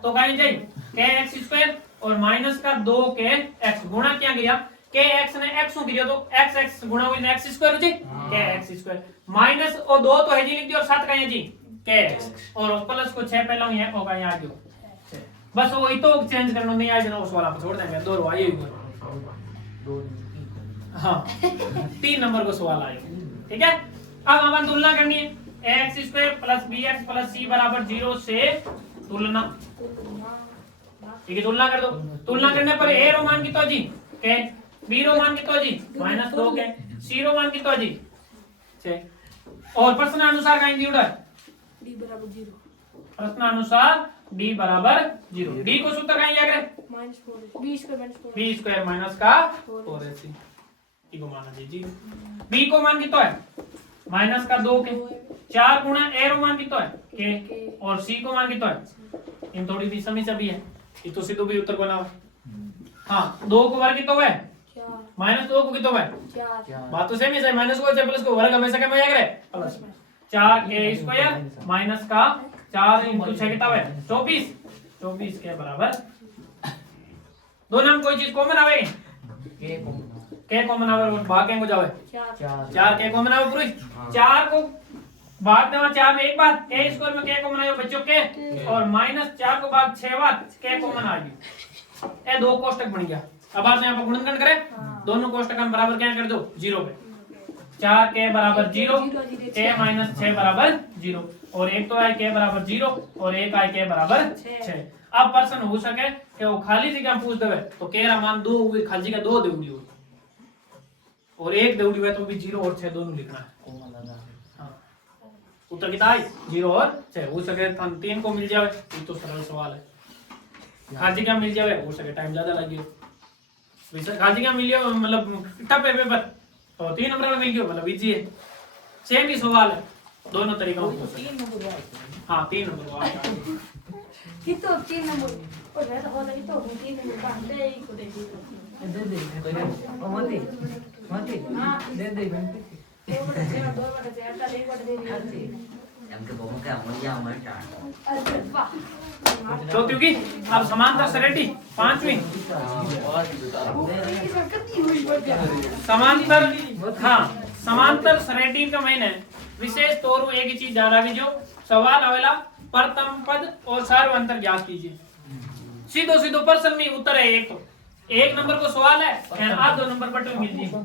तो कहीं जाए के एक्स स्क्वायर और माइनस का 2 के एक्स गुणा क्या गया के एक्स ने एक्स को गिरा तो एक्स एक्स गुणा हुई एक्स स्क्वायर हो जी के एक्स स्क्वायर माइनस और 2 तो है जी लिख दियो और 7 का है जी के एक्स और प्लस को 6 पहला ही है होगा यहां आ गयो बस वही तो चेंज करना नहीं आए जना उस वाला पे छोड़ देंगे दो रो आइए हाँ 3 नंबर को सवाल आए ठीक है। अब अपन तुलना करनी है x square plus b x plus c बराबर 0 से तुलना ठीक है तुलना कर दो तुलना करने पर ए रो मान कितना जी के बी रो मान कितना जी -2 के सी रो मान कितना जी 6 और प्रश्न अनुसार कहीं दिया है d बराबर 0 प्रश्न अनुसार d बराबर 0 d को सूत्र कहीं क्या करें -4 b स्क्वायर माइनस का 4ac को माना जी b को मान कितना है माइनस का 2 के 4 गुना a रो मान कितना है के और c को मान कितना है इन थोड़ी भी समस्या भी है ये तो सीधो भी उत्तर बनाओ हाँ 2 को वर्ग कितना है -2 को कितना है बात तो सेम ही है माइनस को प्लस को वर्ग हमेशा क्या में आएगा प्लस 4a स्क्वायर माइनस का 4 * 6 कितना है 24 के बराबर दोनों में कोई चीज कॉमन आवेगी के कॉमन आवे और भाग के को जावे 4 के कॉमन आवे पूरी 4 को भाग देवा 4 में एक बार के स्क्वायर में के कॉमन आयो बच्चों के और -4 को भाग 6 बार के कॉमन आ गई ये दो कोष्टक बन गया। अब आप यहां पर गुणनखंड करें दोनों कोष्टक बराबर क्या कर दो 0 पे 4 के बराबर 0 के -6 बराबर 0 और एक तो है के बराबर 0 और एक है के बराबर 6। अब प्रश्न हो सके कि वो खाली जगह पूछ देवे तो के रा मान 2 हुई खाली जगह 2 देउड़ी हो और एक देउड़ी हुए तो भी 0 और 6 दोनों लिखना है हाँ उत्तर कितना है 0 और 6 हो सके 3 को मिल जाए ये तो सरल सवाल है खाली जगह मिल जाए हो सके टाइम ज्यादा लगे वैसे खाली जगह मिल जाए मतलब टफ है पेपर तो 3 नंबर मिल गया मतलब इजी है सेम ही सवाल है दोनों तरीकों से 3 नंबर हां 3 नंबर कितो 3 नंबर और मैं तो होता कि तो 3 नंबर बांधे ही को दे दे ओ मते हां दे दे दो बड़ा से आता एक बड़ा दे दी हमके बहुत का मजा मजा अरे वाह तो क्योंकि अब समांतर सरेटी 5वीं समांतर हाँ समांतर सरेटी का मैंने विशेष तौर एक ही चीज जान रहा जो सवाल आवेला प्रथम पद और सार्वंतर ज्ञात कीजिए सीधो सीधो प्रश्न में उत्तर है एक तो 1 नंबर को सवाल है आप 2 नंबर पर मिल जाएगा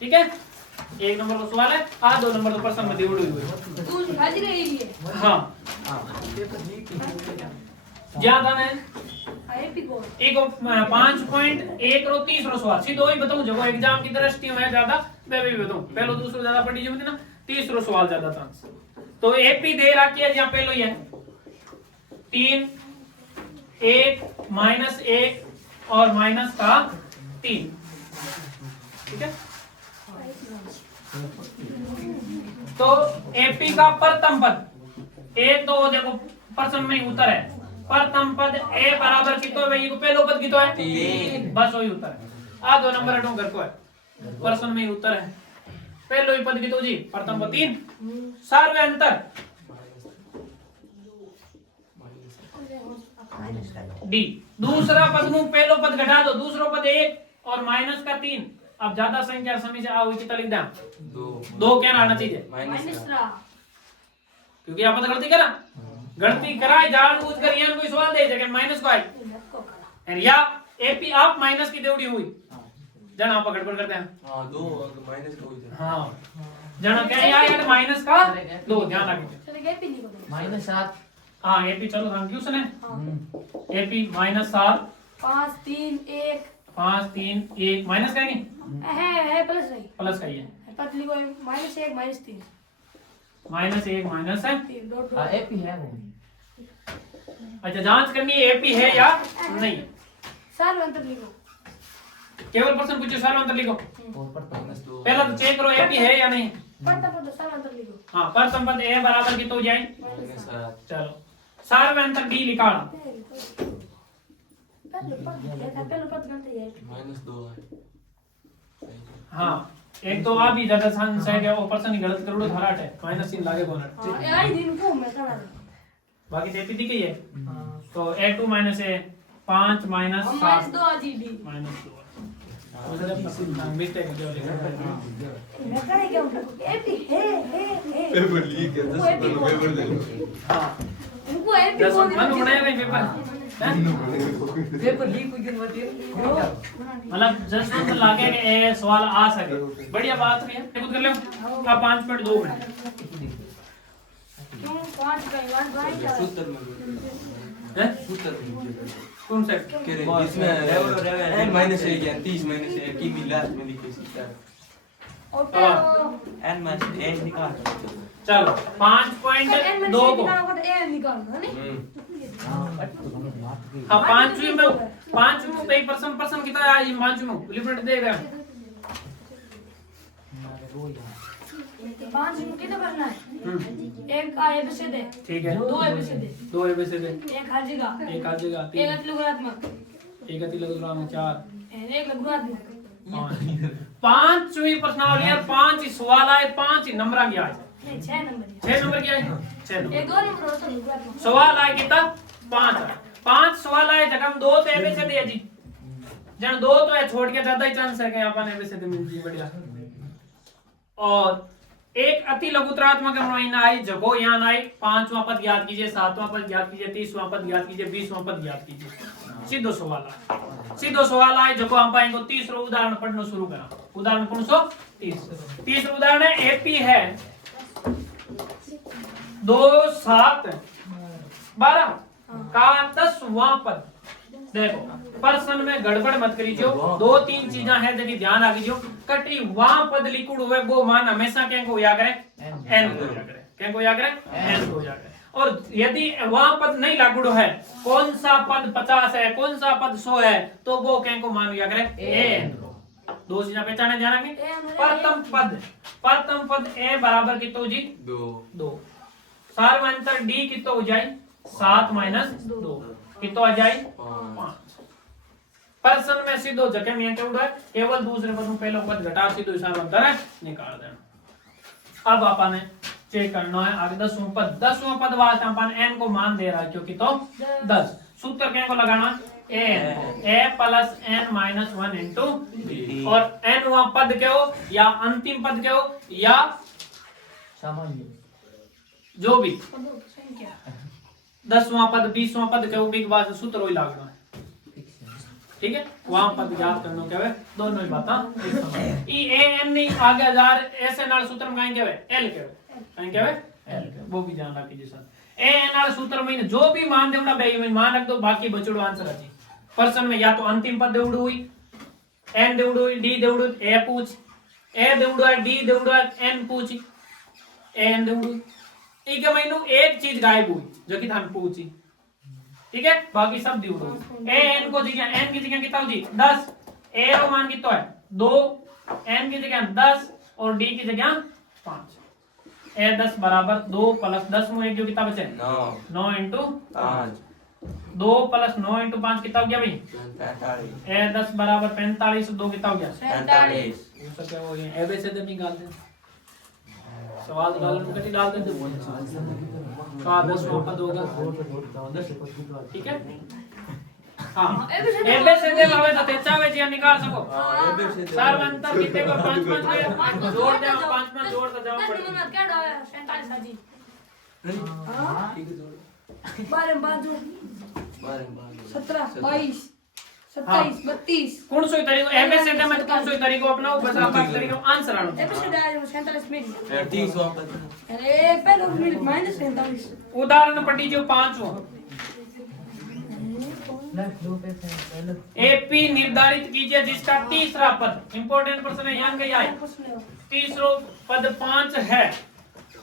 ठीक है 1 नंबर को सवाल है आज 2 नंबर तो प्रश्न में दिवड़ी हुई तू हाजिर है ये हाँ ज्यादा ने एपी को एक 5.1 रो तीसरो सवाल सीधो ही बताऊं जो एग्जाम की दृष्टि में ज्यादा वे भी बताऊं पहलो दूसरो ज्यादा पढ़ी जो ना तीसरो सवाल ज्यादा चांस तो एपी दे रखी है यहां पहलो ही है 3 1 -1 और माइनस का 3 ठीक है। तो एपी का प्रथम पद ए तो देखो प्रश्न में ही उत्तर है प्रथम पद ए बराबर कितो है भाई को पहलो पद कितो है 3 बस वही उत्तर है आ 2 नंबर हटो घर को है प्रश्न में ही उत्तर है पहलो ही पद कितो जी प्रथम पद 3 सार्वे अंतर डी दूसरा पद में पहलो पद घटा दो दूसरो पद 1 और माइनस का 3 अब ज्यादा संख्या समय से आओ कितना लिख दें 2 क्या आना चाहिए माइनस क्योंकि आप गलती करा गलती कराए जानबूझ कर यहां कोई सवाल दे जगह माइनस को आई और या एपी आप माइनस की देवड़ी हुई जन आप गड़बड़ करते हैं हां 2 माइनस को हुई हां जन क्या यार माइनस का 2 ध्यान रखिए चलो एपी लिखो -7 हां एपी चलो कंफ्यूजन है एपी -7 5 3 1 5 3 1 माइनस का नहीं है प्लस नहीं प्लस का ही है पद लिखो -1 -3 -1 माइनस है 3 डॉट हां एपी है वो अच्छा जांच करनी है एपी है या नहीं साल अंतर लिखो केवल प्रश्न पूछो साल अंतर लिखो और पर -2 पहला तो चेक करो एपी है या नहीं पढ़ता पढ़ता साल अंतर लिखो हां प्रथम पद ए बराबर कितना हो जाए -7 चलो सार में अंतर डी निकाल पहले पद गलत है -2 है हां एक तो आप भी ज्यादा चांस है कि वो पर्सन ही गलत करोड़ो धराट है माइनस इन लागे बोनट हां आई दिन को मैं करा बाकी एपी दी गई है तो a2 माइनस है 5 माइनस हम 7 -2 जीडी माइनस 2 उधर पसंद मिस्टेक जो लिखा मैं करे क्या एपी है पेपर लीक है 10 पेपर दे हां उनको एपी दस को मन बनाया नहीं पेपर पेपर लीक हुई दिन होती है मतलब जस्ट तो लागे कि ये सवाल आ सके बढ़िया बात है खुद कर ले अब 5.2 मिनट क्यों 5 का 1 भाई सूत्र में हैं सूत्र में कौन सा कह रहे इसमें n -1 या 30 -1 की भी लास्ट में लिखी सीता ऑटो n -1 निकाल चलो 5.2 को ए निकालना नहीं हाँ पांचवी में पे पर्सन कितना है पांचवी में लिमिट दे रहा है 5 में कितना करना है एक का एबीसीडी दे ठीक है 2 एबीसीडी दे 2 एबीसीडी एक हर जगह एक आ जाएगा एक 3 अतिलुगात्मक एक अतिलघुरात्मक 4 एक लघुआत्मक पांचवी प्रश्नावली और 5 ही सवाल आए 5 ही नंबर की आज नहीं 6 नंबर 6 नंबर की आज 6 नंबर एक 2 नंबर होता लघुआत्मक सवाल आए कितना 5 सवाल आए जगह 2 तो एबीसीडी है जी जन 2 तो है छोड़ के ज्यादा ही चांस है कि अपन एबीसीडी मिल जी बढ़िया और एक अति लघुतरात्मक आई जगो यहाँ आई 5वां पद याद कीजिए 7वां पद याद कीजिए 30वां पद याद कीजिए 20वां पद याद कीजिए सीधो सवाल आए जगो हम पाएंगे तीसरा उदाहरण पढ़ना शुरू करा उदाहरण कौन सो तीसरा उदाहरण है एपी है 2 7 12 का 10वां पद देखो पर्सन में गड़बड़ मत करीजियो 2-3 चीजा है जब ध्यान आ कीजियो कटी वहां पद लिखुड़ हुए वो मान हमेशा क्या को या करे n को या करे क्या को या करे n को या करे और यदि वहां पद नहीं लागुड़ है कौन सा पद 50 है कौन सा पद 100 है तो वो क्या को मान या करे n दो चीजा पहचाने ध्यान रखें प्रथम पद a बराबर कितो जी 2 सार्वंतर d कितो हो जाए 7 - 2 कितो आ जाए 5 पर्सन में सीधो जगह में क्या उड़ा केवल दूसरे पद में पहला पद घटा सीधो हिसाब अंतर है निकाल देना अब अपन ने चेक करना है आगे 10वां पद वास्ते अपन n को मान दे रहा है क्योंकि तो 10 सूत्र क्या को लगाना n a plus n minus 1 into b और n वां पद क्या हो या अंतिम पद क्या हो या सामान्य जो भी 10वां पद 20वां पद क्या हो बी के बाद सूत्र वही लागना ठीक है वहां पद याद करना क्या है दोनों ही बातें एक समान ई ए एन नहीं आगे हजार ऐसे नाल सूत्र में कहेंगे वे एल के वे कहेंगे वे एल के वो भी ध्यान रखिए सर ए एन वाले सूत्र में जो भी मान देवड़ा बे में मान रख दो, बाकी बचड़ो आंसर है प्रश्न में या तो अंतिम पद देवड़ू हुई, एन देवड़ू हुई, डी देवड़ू ए पूछ, ए देवड़ू है, डी देवड़ू है, एन पूछ, एन देवड़ू ठीक है। मैनू एक चीज गायब हुई जो कि थान पूछी, ठीक है, बाकी सब देवड़ू। ए एन को जगह, एन की जगह कितना हो जी 10, ए रो मान कितना है 2, एन की जगह 10 और डी की जगह 5। ए 10 बराबर 2 प्लस 10 में एक जो कितना बचे 9 इंटू 5, 2 प्लस 9 इंटू 5 कितना हो गया भाई 45। ए 10 बराबर 45, 2 कितना हो गया 45। वो क्या हो गया एबे से निकाल दे, सवाल डाल कटी डाल दे का 10 पद होगा, ठीक है। हां एबे से दे लावे तो चावे जी निकाल सको, सार अंतर कितने को 5 5 में जोड़ दे, 5 5 जोड़ तो जवाब पड़े क्या डाला 47 हाजी हां ठीक है जोड़ 12 बाजू 17 22 27 32 कौन सो तरीको एबे से दे मैं कौन सो तरीको अपनाओ, बस आप तरीको आंसर आनो एबे से डाल 47 में 30 वापस। अरे पहले मिनट माइनस 47 उदाहरण पट्टी जो 5 हो, एपी निर्धारित कीजिए जिसका तीसरा पद, इंपॉर्टेंट प्रश्न है यहाँ कहीं आए, तीसरा पद 5 है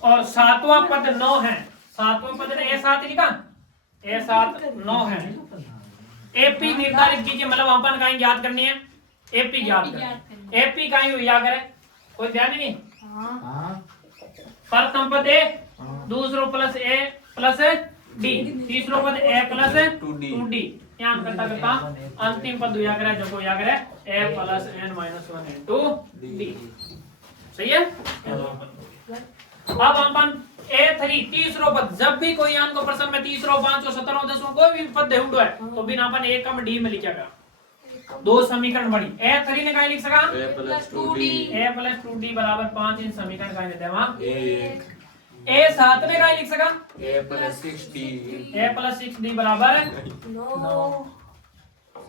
और 7वां पद 9 है, 7वां पद ने ए7 लिखा, ए7 9 है। एपी निर्धारित कीजिए मतलब अपन कहीं याद करनी है, एपी याद करें, एपी कहीं याद करें, कोई ध्यान नहीं। प्रथम पद ए, दूसरो प्लस ए प्लस डी, तीसरो पद ए प्लस 2d, यहाँ करता करता अंतिम पद याद करें, जो को याद करें a plus n minus 1 into d, सही है। अब अपन ए3 तीसरो पद, जब भी कोई आन को प्रश्न में तीसरो 5 17 10 कोई भी पद देउडो है तो बिना अपन ए कम डी में लिखेगा, दो समीकरण बनी। ए3 ने कहीं लिख सका a plus 2d, A plus 2d बराबर 5, इन समीकरण कहीं देते वहां ए7 में कहीं लिख सका a plus 6d, A plus 6d बराबर 9।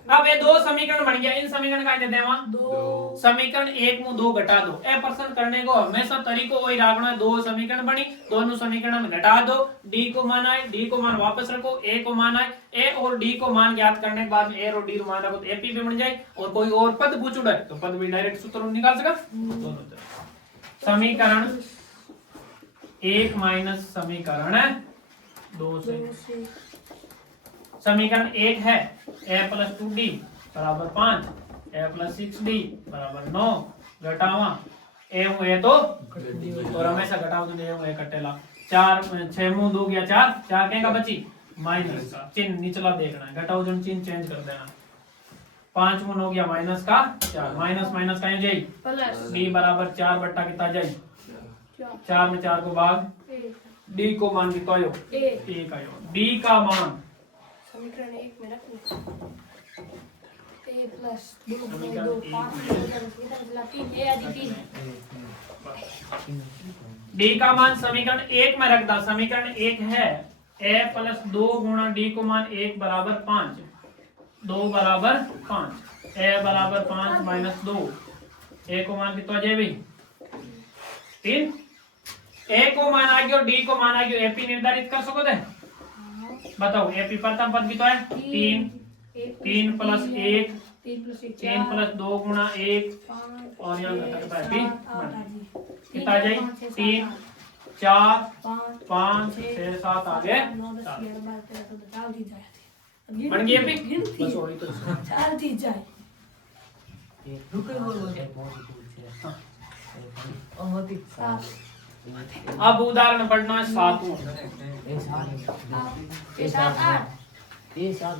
अब ये दो समीकरण बन गया, इन समीकरण का देते हैं वहां 2, समीकरण 1 में 2 घटा दो। ए प्रश्न करने को हमेशा तरीको वही रखना है, दो समीकरण बनी, दोनों समीकरण में घटा दो, डी को मान आए, डी को मान वापस रखो, ए को मान आए, ए और डी को मान ज्ञात करने के बाद में ए और डी मान रखो तो एपी भी बन जाए, और कोई और पद पूछ उड़े तो पद भी डायरेक्ट सूत्र निकाल सका दोनों। समीकरण 1 माइनस समीकरण 2 से समीकरण 1 है a प्लस 2d बराबर 5, a प्लस 6d बराबर 9, घटावा ए हूँ ए तो और हमेशा घटाओ तो ए हूँ ए कटेला 4 6 मुंह 2 गया 4 4 कहेगा बची माइनस का चिन्ह निचला देखना है, घटाओ जो चिन्ह चेंज कर देना, 5 मुंह हो गया माइनस का 4, माइनस माइनस का जाई प्लस d बराबर 4 बट्टा कितना जाई 4 में 4 को भाग, d को मान कितना आयो 1 आयो, d का मान समीकरण 1 में रखना a प्लस 2 2 5 3 a आदि 3 d का मान समीकरण 1 में रख दा, समीकरण 1 है a प्लस 2 गुणा d को मान 1 बराबर 5, 2 बराबर 5, a बराबर 5 माइनस 2, a को मान कितना जाए भाई 3, a को मान आ गया d को मान आ गया, एपी निर्धारित कर सको थे बताओ, एपी प्रथम पद कितना है 3 प्लस 1 3 प्लस 2 गुणा 1 और यहाँ घटकता है कितना आ जाए 3 4 5 6 7 आ गए बन गई एपी, बस वही तो चार दी जाए अब उदाहरण पढ़ना है 7वां, ये 7 8 ये साथ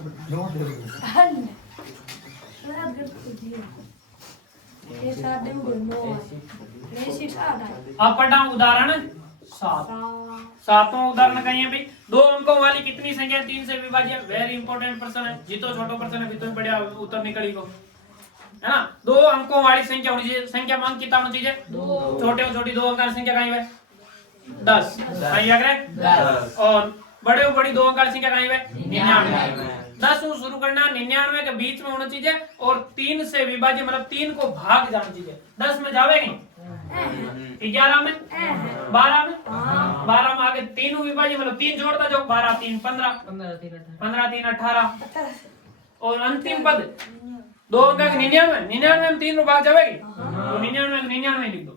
ये 7 दे 9 ये 6 8 अब पढ़ना उदाहरण 7। 7वां उदाहरण कहीं है भाई, दो अंकों वाली कितनी संख्या 3 से विभाज्य, वेरी इंपॉर्टेंट प्रश्न है, जितो छोटो प्रश्न है तो बढ़िया उत्तर निकली को है ना। 2 अंकों वाली संख्या होनी चाहिए, संख्या में अंक कितना होना चाहिए 2, छोटे और छोटी 2 अंक की संख्या कहीं है 10 कहीं आ गए 10, और बड़े और बड़ी 2 अंक की संख्या कहीं है 99। 10 से शुरू करना, 99 के बीच में होना चाहिए और 3 से विभाज्य मतलब 3 को भाग जाना चाहिए, 10 में जावे नहीं 11 में 12 में 12 में आगे तीनों विभाज्य मतलब 3 जोड़ता जाओ 12 3 15 15 3 18 और अंतिम पद 2 अंक 99 99 में 3 भाग जाएगी तो 99 99 लिख दो।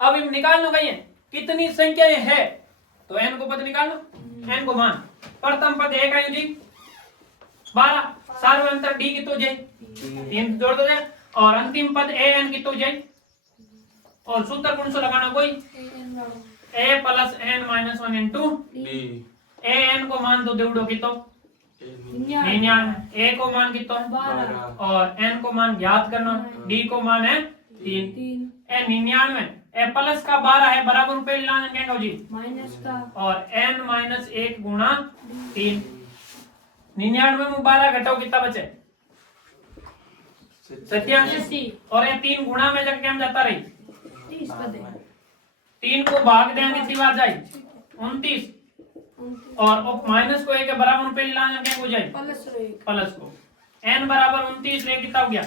अब हम निकालना कहीं कितनी संख्या है तो n को पद निकाल लो n को मान प्रथम पद एक आयु जी 12 सार्वंतर d की तो जाए 3 जोड़ दो जाए और अंतिम पद an की तो जाए और सूत्र कौन सा लगाना कोई a plus n minus 1 into an को मान दो देवड़ो की तो 99 a को मान की तो 12 और n को मान ज्ञात करना d को मान है 3 ए 99 ए प्लस का 12 है बराबर पे लाना क्या जी माइनस का और n माइनस 1 गुणा 3 99 में 12 घटाओ कितना बचे 87 और ये 3 गुणा में जब क्या जाता रही 30 पद 3 को भाग देंगे कितनी बार जाए 29 और माइनस को 1 के बराबर पे लाना क्या हो जाए प्लस को n बराबर 29 ले कितना हो गया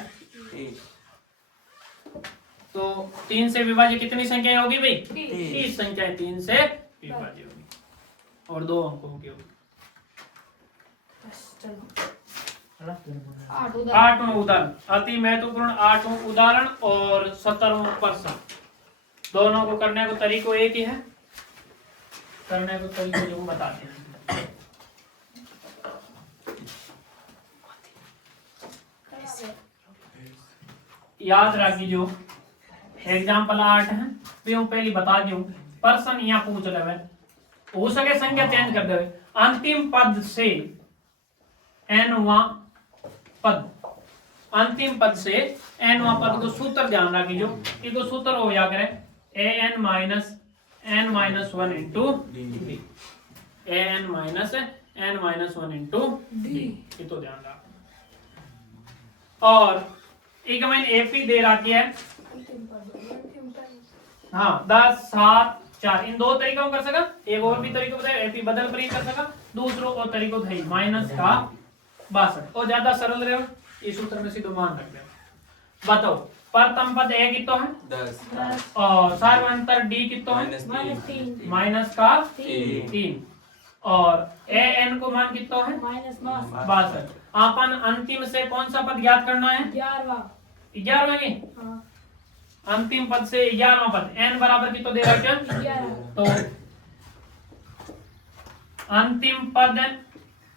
तो 3 से विभाज्य कितनी संख्याएं होगी भाई 30 संख्याएं 3 से विभाज्य होगी और 2 अंकों की होगी। 8वां उदाहरण अति महत्वपूर्ण 8वां उदाहरण और 17वां प्रश्न दोनों को करने को तरीको एक ही है करने को तरीको जो बताते हैं। याद रखिए जो एग्जाम्पल 8 है वे हम पहले बता दूं पर्सन यहाँ पूछ रहे हो सके संख्या चेंज कर दे अंतिम पद से nवां पद अंतिम पद से nवां पद को सूत्र ध्यान रखिए जो इसको सूत्र हो जा करे an minus n minus 1 into D an minus n minus 1 into D ये तो ध्यान रख और एक मैंने एपी दे रखी है हाँ 10 7 4 इन 2 तरीकों कर सका एक और भी तरीका बताया एपी बदल पर कर सका दूसरों और तरीकों थे माइनस का 62 और ज्यादा सरल रहे इस सूत्र में सीधे मान रख दे बताओ प्रथम पद ए कितो है 10 और सार्वंतर डी कितो है माइनस का 3 और ए एन को मान कितो है माइनस 62 अपन अंतिम से कौन सा पद ज्ञात करना है 11वां की अंतिम पद से 11वां पद n बराबर की तो दे रहा क्या तो अंतिम पद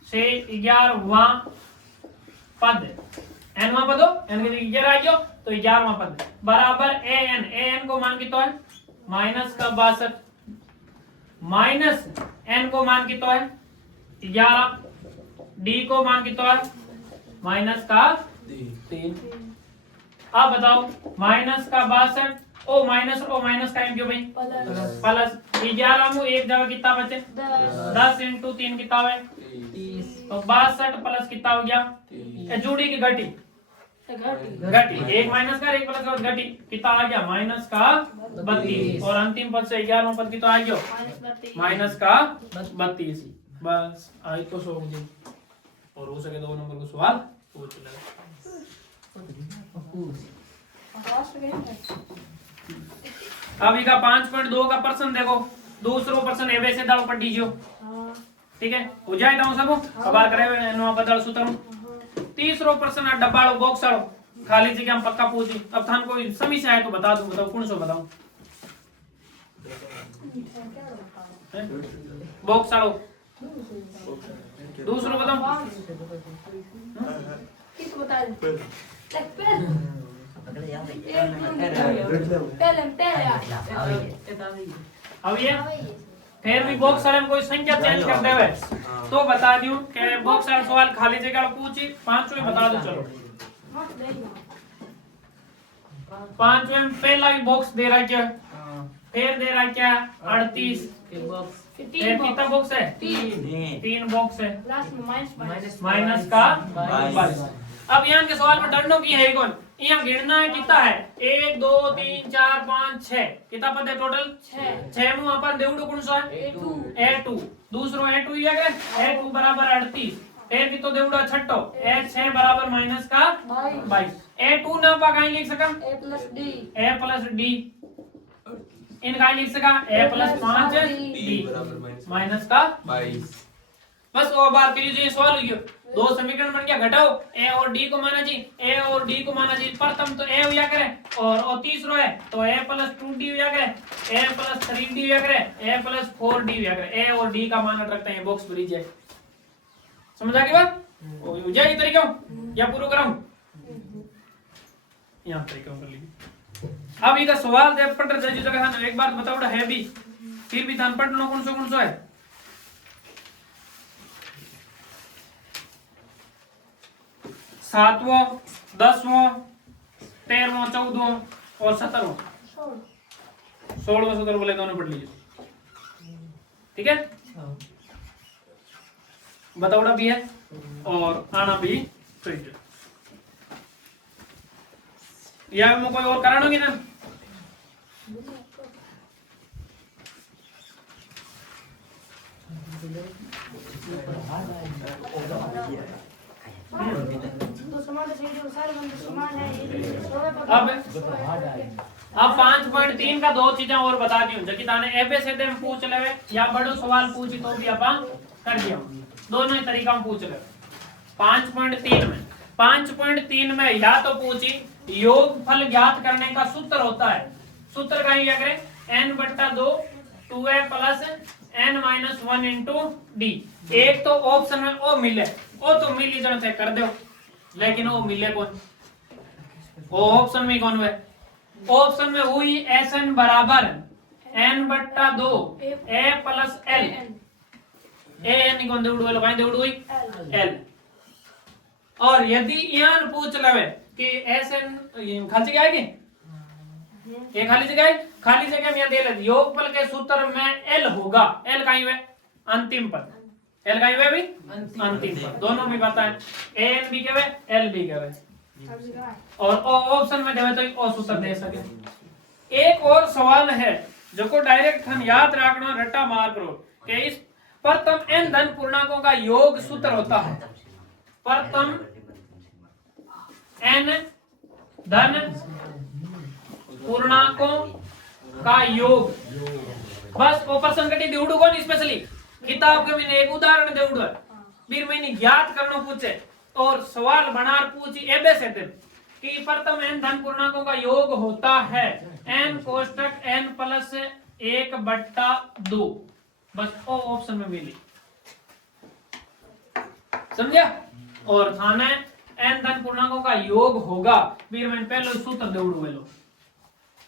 से 11वां पद nवां पद हो n के 11 आ गयो तो 11वां पद बराबर an को मान की तो है माइनस का 62 माइनस n को मान की तो है 11 d को मान की तो है माइनस का 3 अब बताओ माइनस का 62 ओ माइनस का एम क्यों भाई प्लस 11 में एक जगह कितना बचे 10 इंटू 3 कितना है 30 तो 62 प्लस कितना हो गया जोड़ी की घटी एक माइनस का एक प्लस का घटी कितना आ गया माइनस का 32 और अंतिम पद से 11वां पद कितना आ गया माइनस का 32 बस आई तो सो जी और हो सके 2 नंबर को सवाल पूछ ले अब इका 5.2 का प्रश्न देखो दूसरो प्रश्न एवे से दाव पढ़ दीजियो ठीक है हो जाए दाव सबो अब बात करे नो बदल सूत्र तीसरो प्रश्न डब्बाड़ो बॉक्स आड़ो खाली जगह हम पक्का पूछी अब थान कोई समस्या है तो बता दूं बताओ कौन सो बताऊं बॉक्स आड़ो दूसरो बताओ किस बता दे पकड़ जाओ अब ये फिर भी बॉक्स वाले में कोई संख्या चेंज कर देवे तो बता दूं कि बॉक्स वाला सवाल खाली जगह पूछी पांचवें बता दो चलो पांचवें में पहला भी बॉक्स दे रहा है क्या फिर दे रहा है क्या 38 फिर कितना बॉक्स है 3 बॉक्स है माइनस का 22 अब यहाँ के सवाल में डरनो की है कौन यहाँ गिनना है कितना है 1 2 3 4 5 6 कितना पद है टोटल 6 में अपन देवड़ो कौन सा है A2 दूसरो A2 ही है A2 बराबर 38 फिर कितो देवड़ा छठो a6 बराबर माइनस का 22 a2 ना पा कहीं लिख सका a प्लस डी इन कहीं लिख सका a प्लस 5 d बराबर माइनस का 22। बस वो बार फिर ये सवाल हो गया दो समीकरण बन गया घटाओ a और d को माना जी a और d को माना जी प्रथम तो a हुआ करे और तीसरो है तो a प्लस 2d हुआ करे a प्लस 3d हुआ करे a प्लस 4d हुआ करे a और d का मान रखते हैं बॉक्स भरी जाए समझ आ गई बात हो जाएगी तरीका या पूरा कराऊं यहाँ तरीका कर लीजिए अब इधर सवाल दे पढ़ रहे जो जगह एक बार बताओ है भी फिर भी ध्यान पढ़ लो कौन सा है सातवां 10वां 13वां 14वां और 17वां 16वां 17वां बोले दोनों पढ़ लीजिए ठीक है बताओड़ा भी है और आना भी फिर या में कोई और कारण होगी ना तो समान है जो सारे बंदे समान है अब 5.3 का दो चीजें और बता दी हूं कि ताने एबे से हम पूछ लेवे या बड़ो सवाल पूछी तो भी अपन कर दिया दोनों ही तरीका में पूछ ले 5.3 में या तो पूछी योगफल ज्ञात करने का सूत्र होता है सूत्र का क्या करें n/2 2a plus n-1 into D एक तो ऑप्शन में ओ मिले ओ तो मिली जन से कर दो लेकिन वो मिले कौन वो ऑप्शन में कौन है ऑप्शन में हुई Sn बराबर n/2 a plus l n कौन देउड़ वाला कहीं देउड़ हुई l और यदि यान पूछ लवे कि Sn खाली जगह है कि ये खाली जगह में दे ले योगफल के सूत्र में l होगा l कहीं है अंतिम पद l कहीं है भी अंतिम पद दोनों भी पता है an भी के है l भी के है और ऑप्शन में देवे तो ओ सूत्र दे सके एक और सवाल है जो को डायरेक्ट हम याद रखना रट्टा मार करो कि इस प्रथम n धन पूर्णांकों का योग सूत्र होता है प्रथम n धन पूर्णांकों का योग बस ऑपरेशन कटी देउडू कौन स्पेशली किताब के मैंने एक उदाहरण देउडू फिर मैंने ज्ञात करना पूछे और सवाल बनार पूछी एबे से कि प्रथम n धन पूर्णांकों का योग होता है n कोष्टक n प्लस 1/2 बस ओ ऑप्शन में मिली समझा और थाना n धन पूर्णांकों का योग होगा फिर मैंने पहले सूत्र देउडू वेलो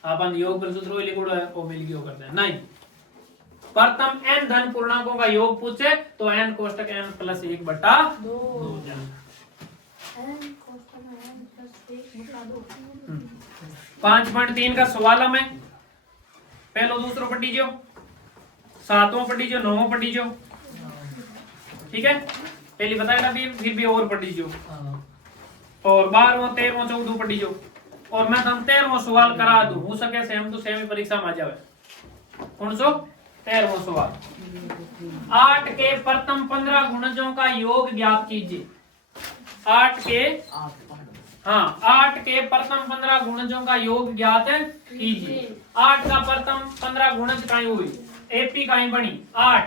अपन योग पर सूत्र लिखोड़ा है वो मिल गयो करते हैं नहीं प्रथम n धन पूर्णांकों का योग पूछे तो n कोष्टक n प्लस 1/2 5.3 का सवाल में पहलो दूसरो पढ़ी जो सातवां पढ़ी जो नौवां पढ़ी जो ठीक है पहली बताया फिर भी और पढ़ी जो और 12वां 13वां 14वां पढ़ी जो और मैं तुम 13वां सवाल करा दूं हो सके से हम तो सेमी परीक्षा में आ जावे कौन सो 13वां सवाल 8 के प्रथम 15 गुणजों का योग ज्ञात कीजिए 8 के प्रथम 15 गुणजों का योग ज्ञात कीजिए 8 का प्रथम 15 गुणज कहीं हुई एपी कहीं बनी 8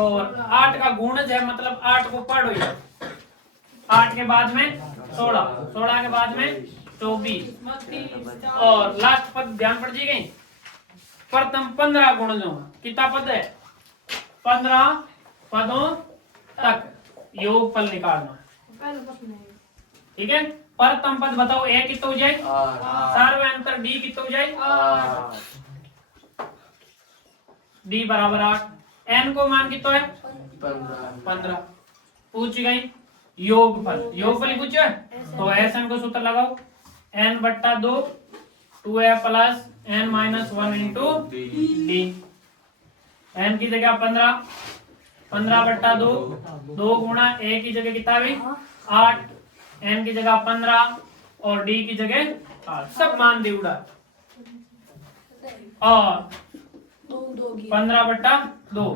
और 8 का गुणज है मतलब 8 को पढ़ो 8 के बाद में 16 के बाद में 24 और लास्ट पद ध्यान पड़ जाएगी प्रथम 15 गुणजों कितना पद है 15 पदों तक योगफल निकालना ठीक है प्रथम पद बताओ a कितना हो जाए सर्वांतर d कितना हो जाए d बराबर 8 n को मान कितना है 15 पूछ गई योगफल पूछो है तो Sn को सूत्र लगाओ n/2 2a plus n-1 into d n की जगह 15/2 2 गुणा a की जगह कितना है 8 n की जगह 15 और d की जगह 8 सब मान दे उड़ा और 15/2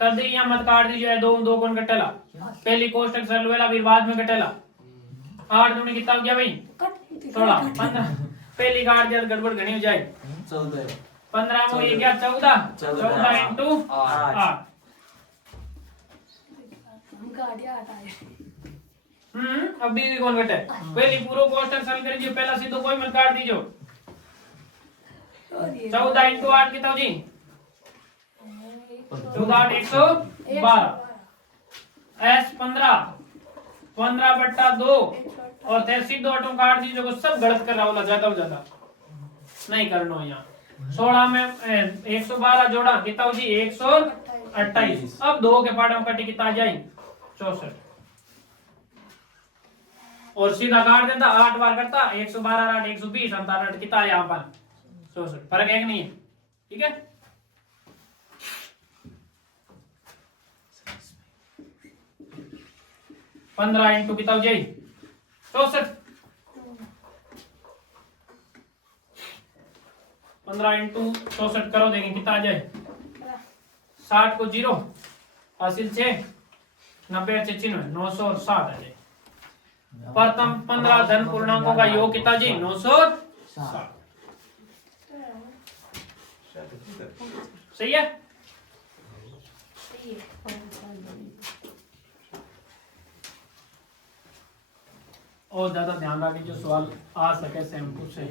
कर दी यहाँ मत काट दीजिए दो दो कौन कटेला पहली कोष्टक सरलवेला फिर बाद में कटेला 8 दूनी कितना हो गया भाई 16 15 पहली काट दिया तो गड़बड़ घनी हो जाए 15 में ये क्या 14 इंटू 8 अब भी कौन घटे पहली पूरा कोष्टक सरल करिए पहला सीधो कोई मत काट दीजिए 14 इंटू 8 कितना हो जी 14 112 S 15/2 और 83 दो ऑटो काट दीजिए को सब गलत कर रहा होगा ज्यादा नहीं करना यहाँ 16 में 112 जोड़ा कितना हो जी 128 अब 2 के पार्ट में कटी कितना आ जाए 64 और सीधा काट देता 8 बार करता 112 8 120 8 कितना है यहाँ पर 64 फर्क है कि नहीं है ठीक है पंद्रह इंटू कितना हो जाए 64 15 इंटू 64 करो देंगे कितना आ जाए 60 को 0 हासिल 6 90 से 900 और 60 आ जाए प्रथम 15 धन पूर्णांकों का योग कितना जी 960 सही है और ज्यादा ध्यान रखिए जो सवाल आ सके से हम पूछे